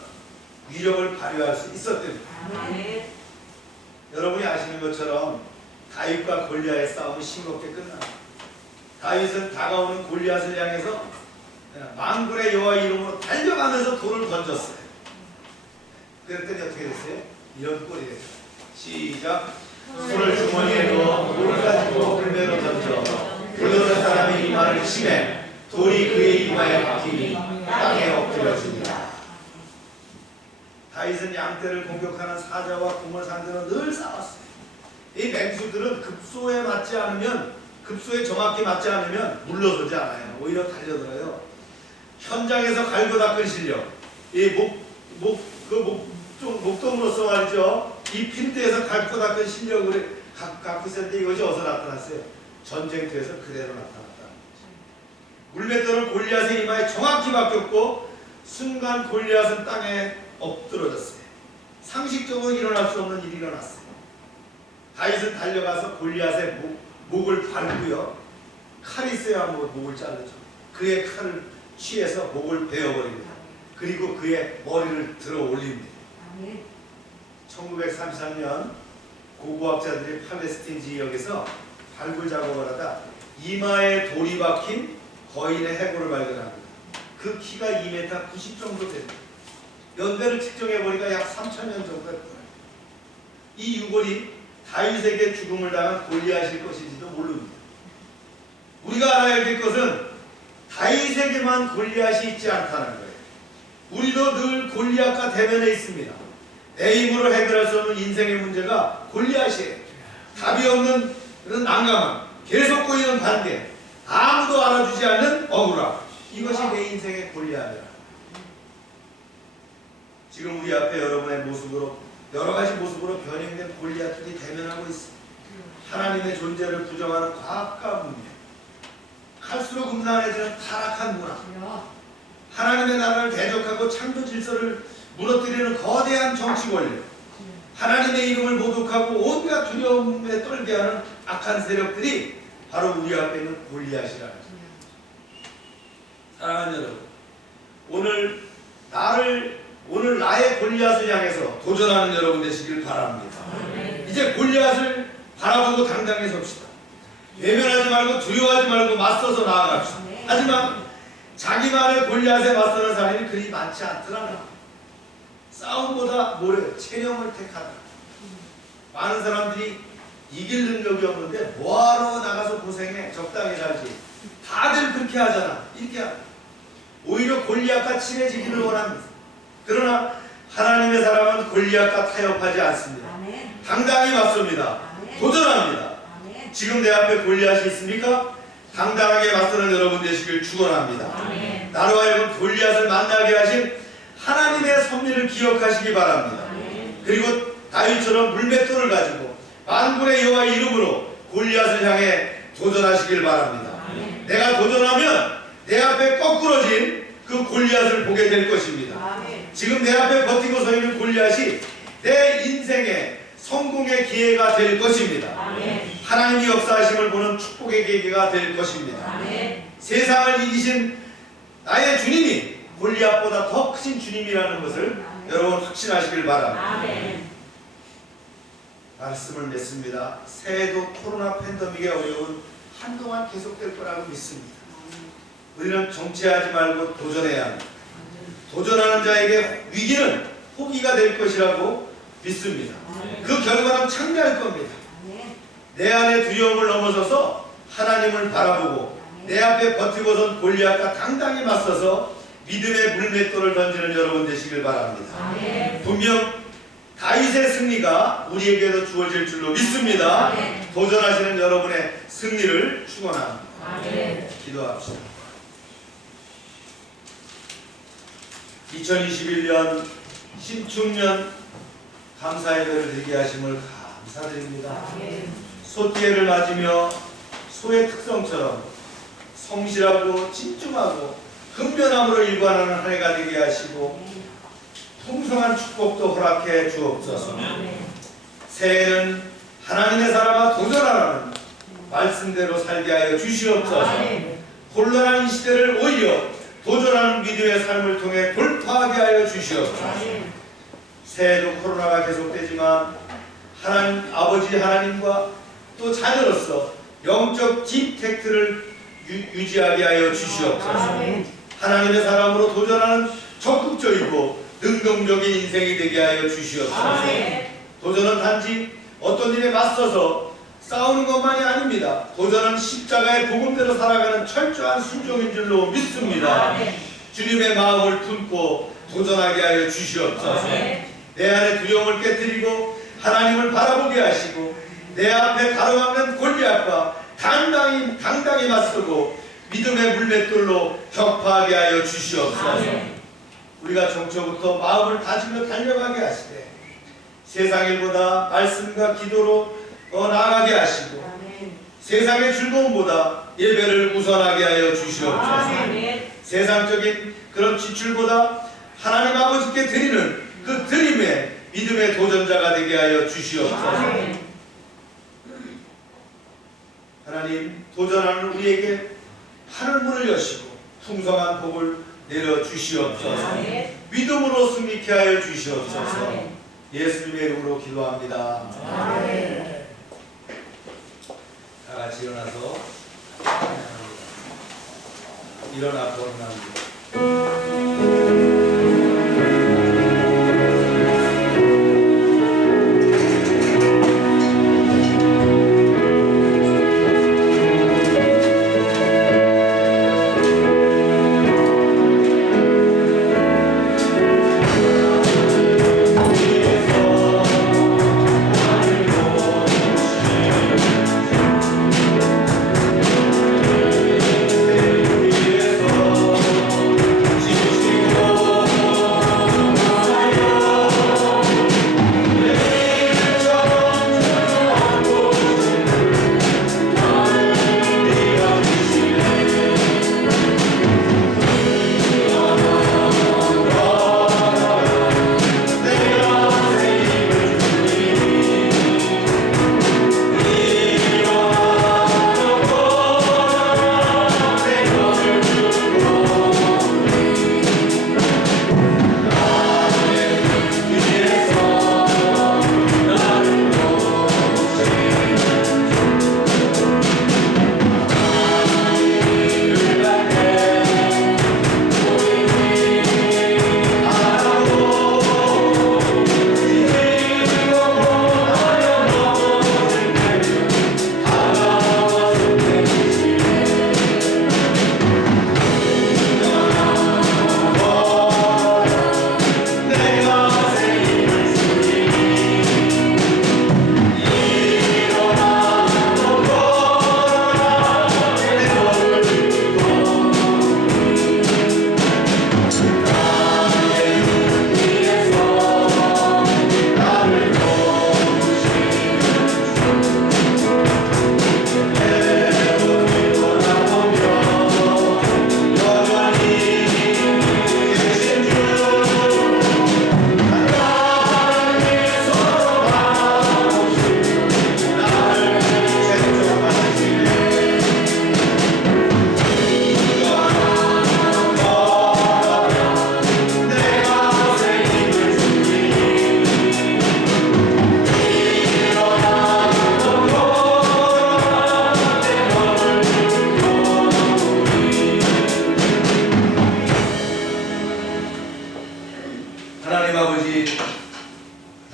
위력을 발휘할 수 있었답니다. 여러분이 아시는 것처럼 다윗과 골리앗의 싸움은 싱겁게 끝납니다. 다윗은 다가오는 골리앗을 향해서 만군의 여호와의 이름으로 달려가면서 돌을 던졌어요. 그랬더니 어떻게 됐어요? 이런 꼴이 됐어요. 시작. 손을 주머니에 넣어 돌을 가지고 불매로 던져 불러는 사람의 이마를 치매 돌이 그의 이마에 박히니 땅에 엎드려집니다. 다윗은 양떼를 공격하는 사자와 곰을 상대로 늘 싸웠어요. 이 맹수들은 급소에 맞지 않으면, 급소에 정확히 맞지 않으면 물러서지 않아요. 오히려 달려들어요. 현장에서 갈고 닦은 실력, 이 목동으로서 말이죠. 이 필드에서 갈고 닦은 실력을 갖고 있었는데 이것이 어디서 나타났어요? 전쟁터에서 그대로 나타났다. 물맷돌은 골리앗의 이마에 정확히 박혔고 순간 골리앗은 땅에 엎드러졌어요. 상식적으로 일어날 수 없는 일이 일어났어요. 다윗은 달려가서 골리앗의 목을 밟고요. 칼이 있어야 목을 자르죠. 그의 칼을 취해서 목을 베어버립니다. 그리고 그의 머리를 들어 올립니다. 1933년 고고학자들이 팔레스틴 지역에서 발굴 작업을 하다 이마에 돌이 박힌 거인의 해골을 발견합니다. 그 키가 2m 90 정도 됩니다. 연배를 측정해보니까 약 3000년 정도 됐더라고요. 이 유골이 다윗에게 죽음을 당한 골리앗일 것인지도 모릅니다. 우리가 알아야 될 것은 다윗에게만 골리앗이 있지 않다는 거예요. 우리도 늘 골리앗과 대면해 있습니다. 내 힘으로 해결할 수 없는 인생의 문제가 골리앗이에요. 답이 없는 그런 난감함, 계속 꼬이는 반대, 아무도 알아주지 않는 억울함, 이것이 내 인생의 골리앗이라. 지금 우리 앞에 여러분의 모습으로 여러 가지 모습으로 변형된 골리앗들이 대면하고 있습니다. 하나님의 존재를 부정하는 과학과 문명, 갈수록 음란해지는 타락한 문화, 하나님의 나라를 대적하고 창조 질서를 무너뜨리는 거대한 정치 권력, 하나님의 이름을 모독하고 온갖 두려움에 떨게 하는 악한 세력들이 바로 우리 앞에 있는 골리앗이라는 거예요. 사랑하는 여러분, 오늘 나의 골리앗을 향해서 도전하는 여러분 되시길 바랍니다. 이제 골리앗을 바라보고 당당히 섭시다. 외면하지 말고 두려워하지 말고 맞서서 나아갑시다. 하지만 자기만의 골리앗에 맞서는 사람이 그리 많지 않더라. 싸움보다 뭐래요? 체념을 택하더라. 많은 사람들이 이길 능력이 없는데 뭐하러 나가서 고생해? 적당히 살지. 다들 그렇게 하잖아. 이렇게 하고 오히려 골리앗과 친해지기를 원합니다. 그러나 하나님의 사람은 골리앗과 타협하지 않습니다. 당당히 맞섭니다. 도전합니다. 지금 내 앞에 골리앗이 있습니까? 당당하게 맞서는 여러분 되시길 축원합니다. 나로 하여금 골리앗을 만나게 하신 하나님의 섭리를 기억하시기 바랍니다. 그리고 다윗처럼 물맷돌을 가지고 만군의 여호와의 이름으로 골리앗을 향해 도전하시길 바랍니다. 내가 도전하면 내 앞에 거꾸러진 그 골리앗을 보게 될 것입니다. 지금 내 앞에 버티고 서 있는 골리앗이 내 인생의 성공의 기회가 될 것입니다. 하나님의 역사하심을 보는 축복의 계기가 될 것입니다. 세상을 이기신 나의 주님이 골리앗보다 더 크신 주님이라는 것을 여러분 확신하시길 바랍니다. 말씀을 맺습니다. 새해도 코로나 팬데믹의 어려움은 한동안 계속될 거라고 믿습니다. 우리는 정체하지 말고 도전해야 합니다. 도전하는 자에게 위기는 포기가 될 것이라고 믿습니다. 그 결과는 창대할 겁니다. 내 안의 두려움을 넘어서서 하나님을 바라보고 내 앞에 버티고선 골리앗과 당당히 맞서서 믿음의 물맷돌을 던지는 여러분 되시길 바랍니다. 분명 다윗의 승리가 우리에게도 주어질 줄로 믿습니다. 도전하시는 여러분의 승리를 축원합니다. 기도합시다. 2021년 신축년 감사의 예배를 드리게 하심을 감사드립니다. 소띠해를 맞으며 소의 특성처럼 성실하고 진중하고 근면함으로 일관하는 한 해가 되게 하시고 풍성한 축복도 허락해 주옵소서. 새해는 하나님의 사람아 도전하라는 말씀대로 살게 하여 주시옵소서. 혼란한 이 시대를 오히려 도전하는 믿음의 삶을 통해 돌파하게 하여 주시옵소서. 새해도 코로나가 계속되지만 하나님 아버지 하나님과 또 자녀로서 영적 딥택트를 유지하게 하여 주시옵소서. 하나님의 사람으로 도전하는 적극적이고 능동적인 인생이 되게 하여 주시옵소서. 도전은 단지 어떤 일에 맞서서 싸우는 것만이 아닙니다. 도전은 십자가의 복음대로 살아가는 철저한 순종인 줄로 믿습니다. 주님의 마음을 품고 도전하게 하여 주시옵소서. 내 안에 두려움을 깨뜨리고 하나님을 바라보게 하시고 내 앞에 가로막는 골리앗과 당당히 맞서고 믿음의 물맷돌로 격파하게 하여 주시옵소서. 우리가 정초부터 마음을 다지며 달려가게 하시되 세상 일보다 말씀과 기도로 나아가게 하시고 세상의 즐거움보다 예배를 우선하게 하여 주시옵소서. 세상적인 그런 지출보다 하나님 아버지께 드리는 그 드림의 믿음의 도전자가 되게 하여 주시옵소서. 하나님, 도전하는 우리에게 하늘문을 여시고 풍성한 복을 내려 주시옵소서. 믿음으로 승리케 하여 주시옵소서. 예수님의 이름으로 기도합니다. 다 같이 일어나서 일어나 걸어납니다.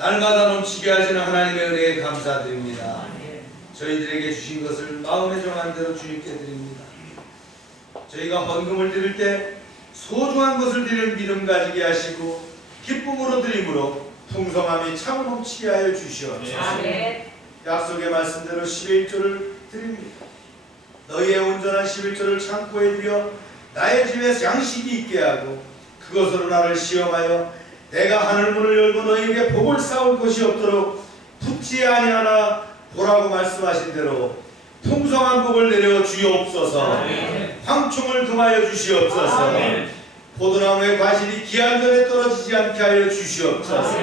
날마다 넘치게 하시는 하나님의 은혜에 감사드립니다. 저희들에게 주신 것을 마음에 정한 대로 주님께 드립니다. 저희가 헌금을 드릴 때 소중한 것을 드리는 믿음 가지게 하시고 기쁨으로 드림으로 풍성함이 차고 넘치게 하여 주시옵소서. 약속의 말씀대로 11조를 드립니다. 너희의 온전한 11조를 창고에 들여 나의 집에서 양식이 있게 하고 그것으로 나를 시험하여 내가 하늘문을 열고 너희에게 복을 쌓을 것이 없도록 붙지 아니하나 보라고 말씀하신 대로 풍성한 복을 내려 주시옵소서. 황충을 금하여 주시옵소서. 포도나무의 과실이 기한 전에 떨어지지 않게 하여 주시옵소서.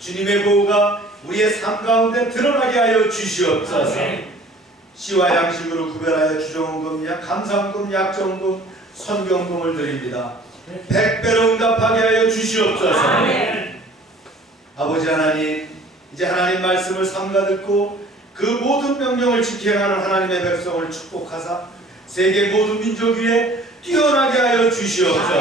주님의 보호가 우리의 삶 가운데 드러나게 하여 주시옵소서. 씨와 양식으로 구별하여 주정원금, 감사원금, 약정금, 선경금을 드립니다. 100배로 응답하게 하여 주시옵소서. 아버지 하나님, 이제 하나님 말씀을 삼가 듣고 그 모든 명령을 지켜 행하는 하나님의 백성을 축복하사 세계 모든 민족 위에 뛰어나게 하여 주시옵소서.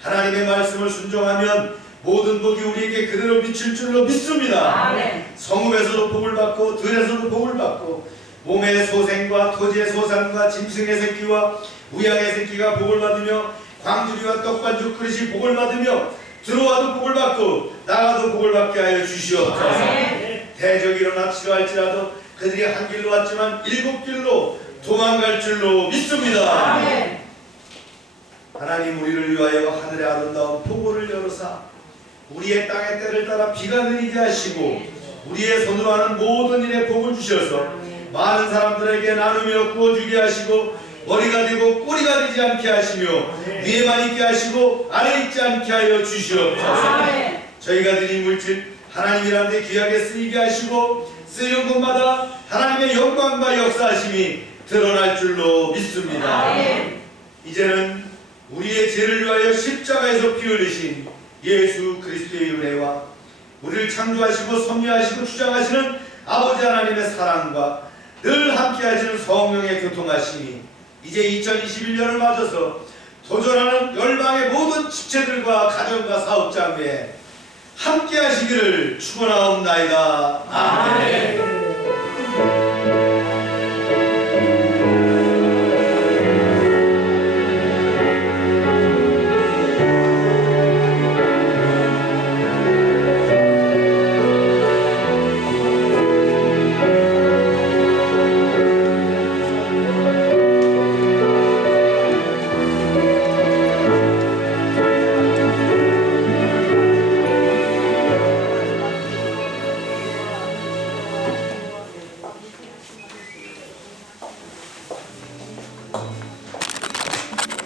하나님의 말씀을 순종하면 모든 복이 우리에게 그대로 미칠 줄로 믿습니다. 성읍에서도 복을 받고 들에서도 복을 받고 몸의 소생과 토지의 소산과 짐승의 새끼와 우양의 새끼가 복을 받으며 광주리와 떡반죽 그릇이 복을 받으며 들어와도 복을 받고 나가도 복을 받게 하여 주시옵소서. 대적이 일어나 치료할지라도 그들이 한 길로 왔지만 7길로 도망갈 줄로 믿습니다. 하나님, 우리를 위하여 하늘의 아름다운 폭우를 열어사 우리의 땅의 때를 따라 비가 내리게 하시고 우리의 손으로 하는 모든 일에 복을 주셔서 많은 사람들에게 나누며 구워주게 하시고 머리가 되고 꼬리가 되지 않게 하시며 위에만 있게 하시고 아래 있지 않게 하여 주시옵소서. 저희가 드린 물질 하나님이란 데 귀하게 쓰이게 하시고 쓰이는 곳마다 하나님의 영광과 역사하심이 드러날 줄로 믿습니다. 이제는 우리의 죄를 위하여 십자가에서 피 흘리신 예수 그리스도의 은혜와 우리를 창조하시고 섭리하시고 주장하시는 아버지 하나님의 사랑과 늘 함께 하시는 성령의 교통하심이 이제 2021년을 맞아서 도전하는 열방의 모든 집체들과 가정과 사업장 외에 함께 하시기를 축원하옵나이다. 아멘.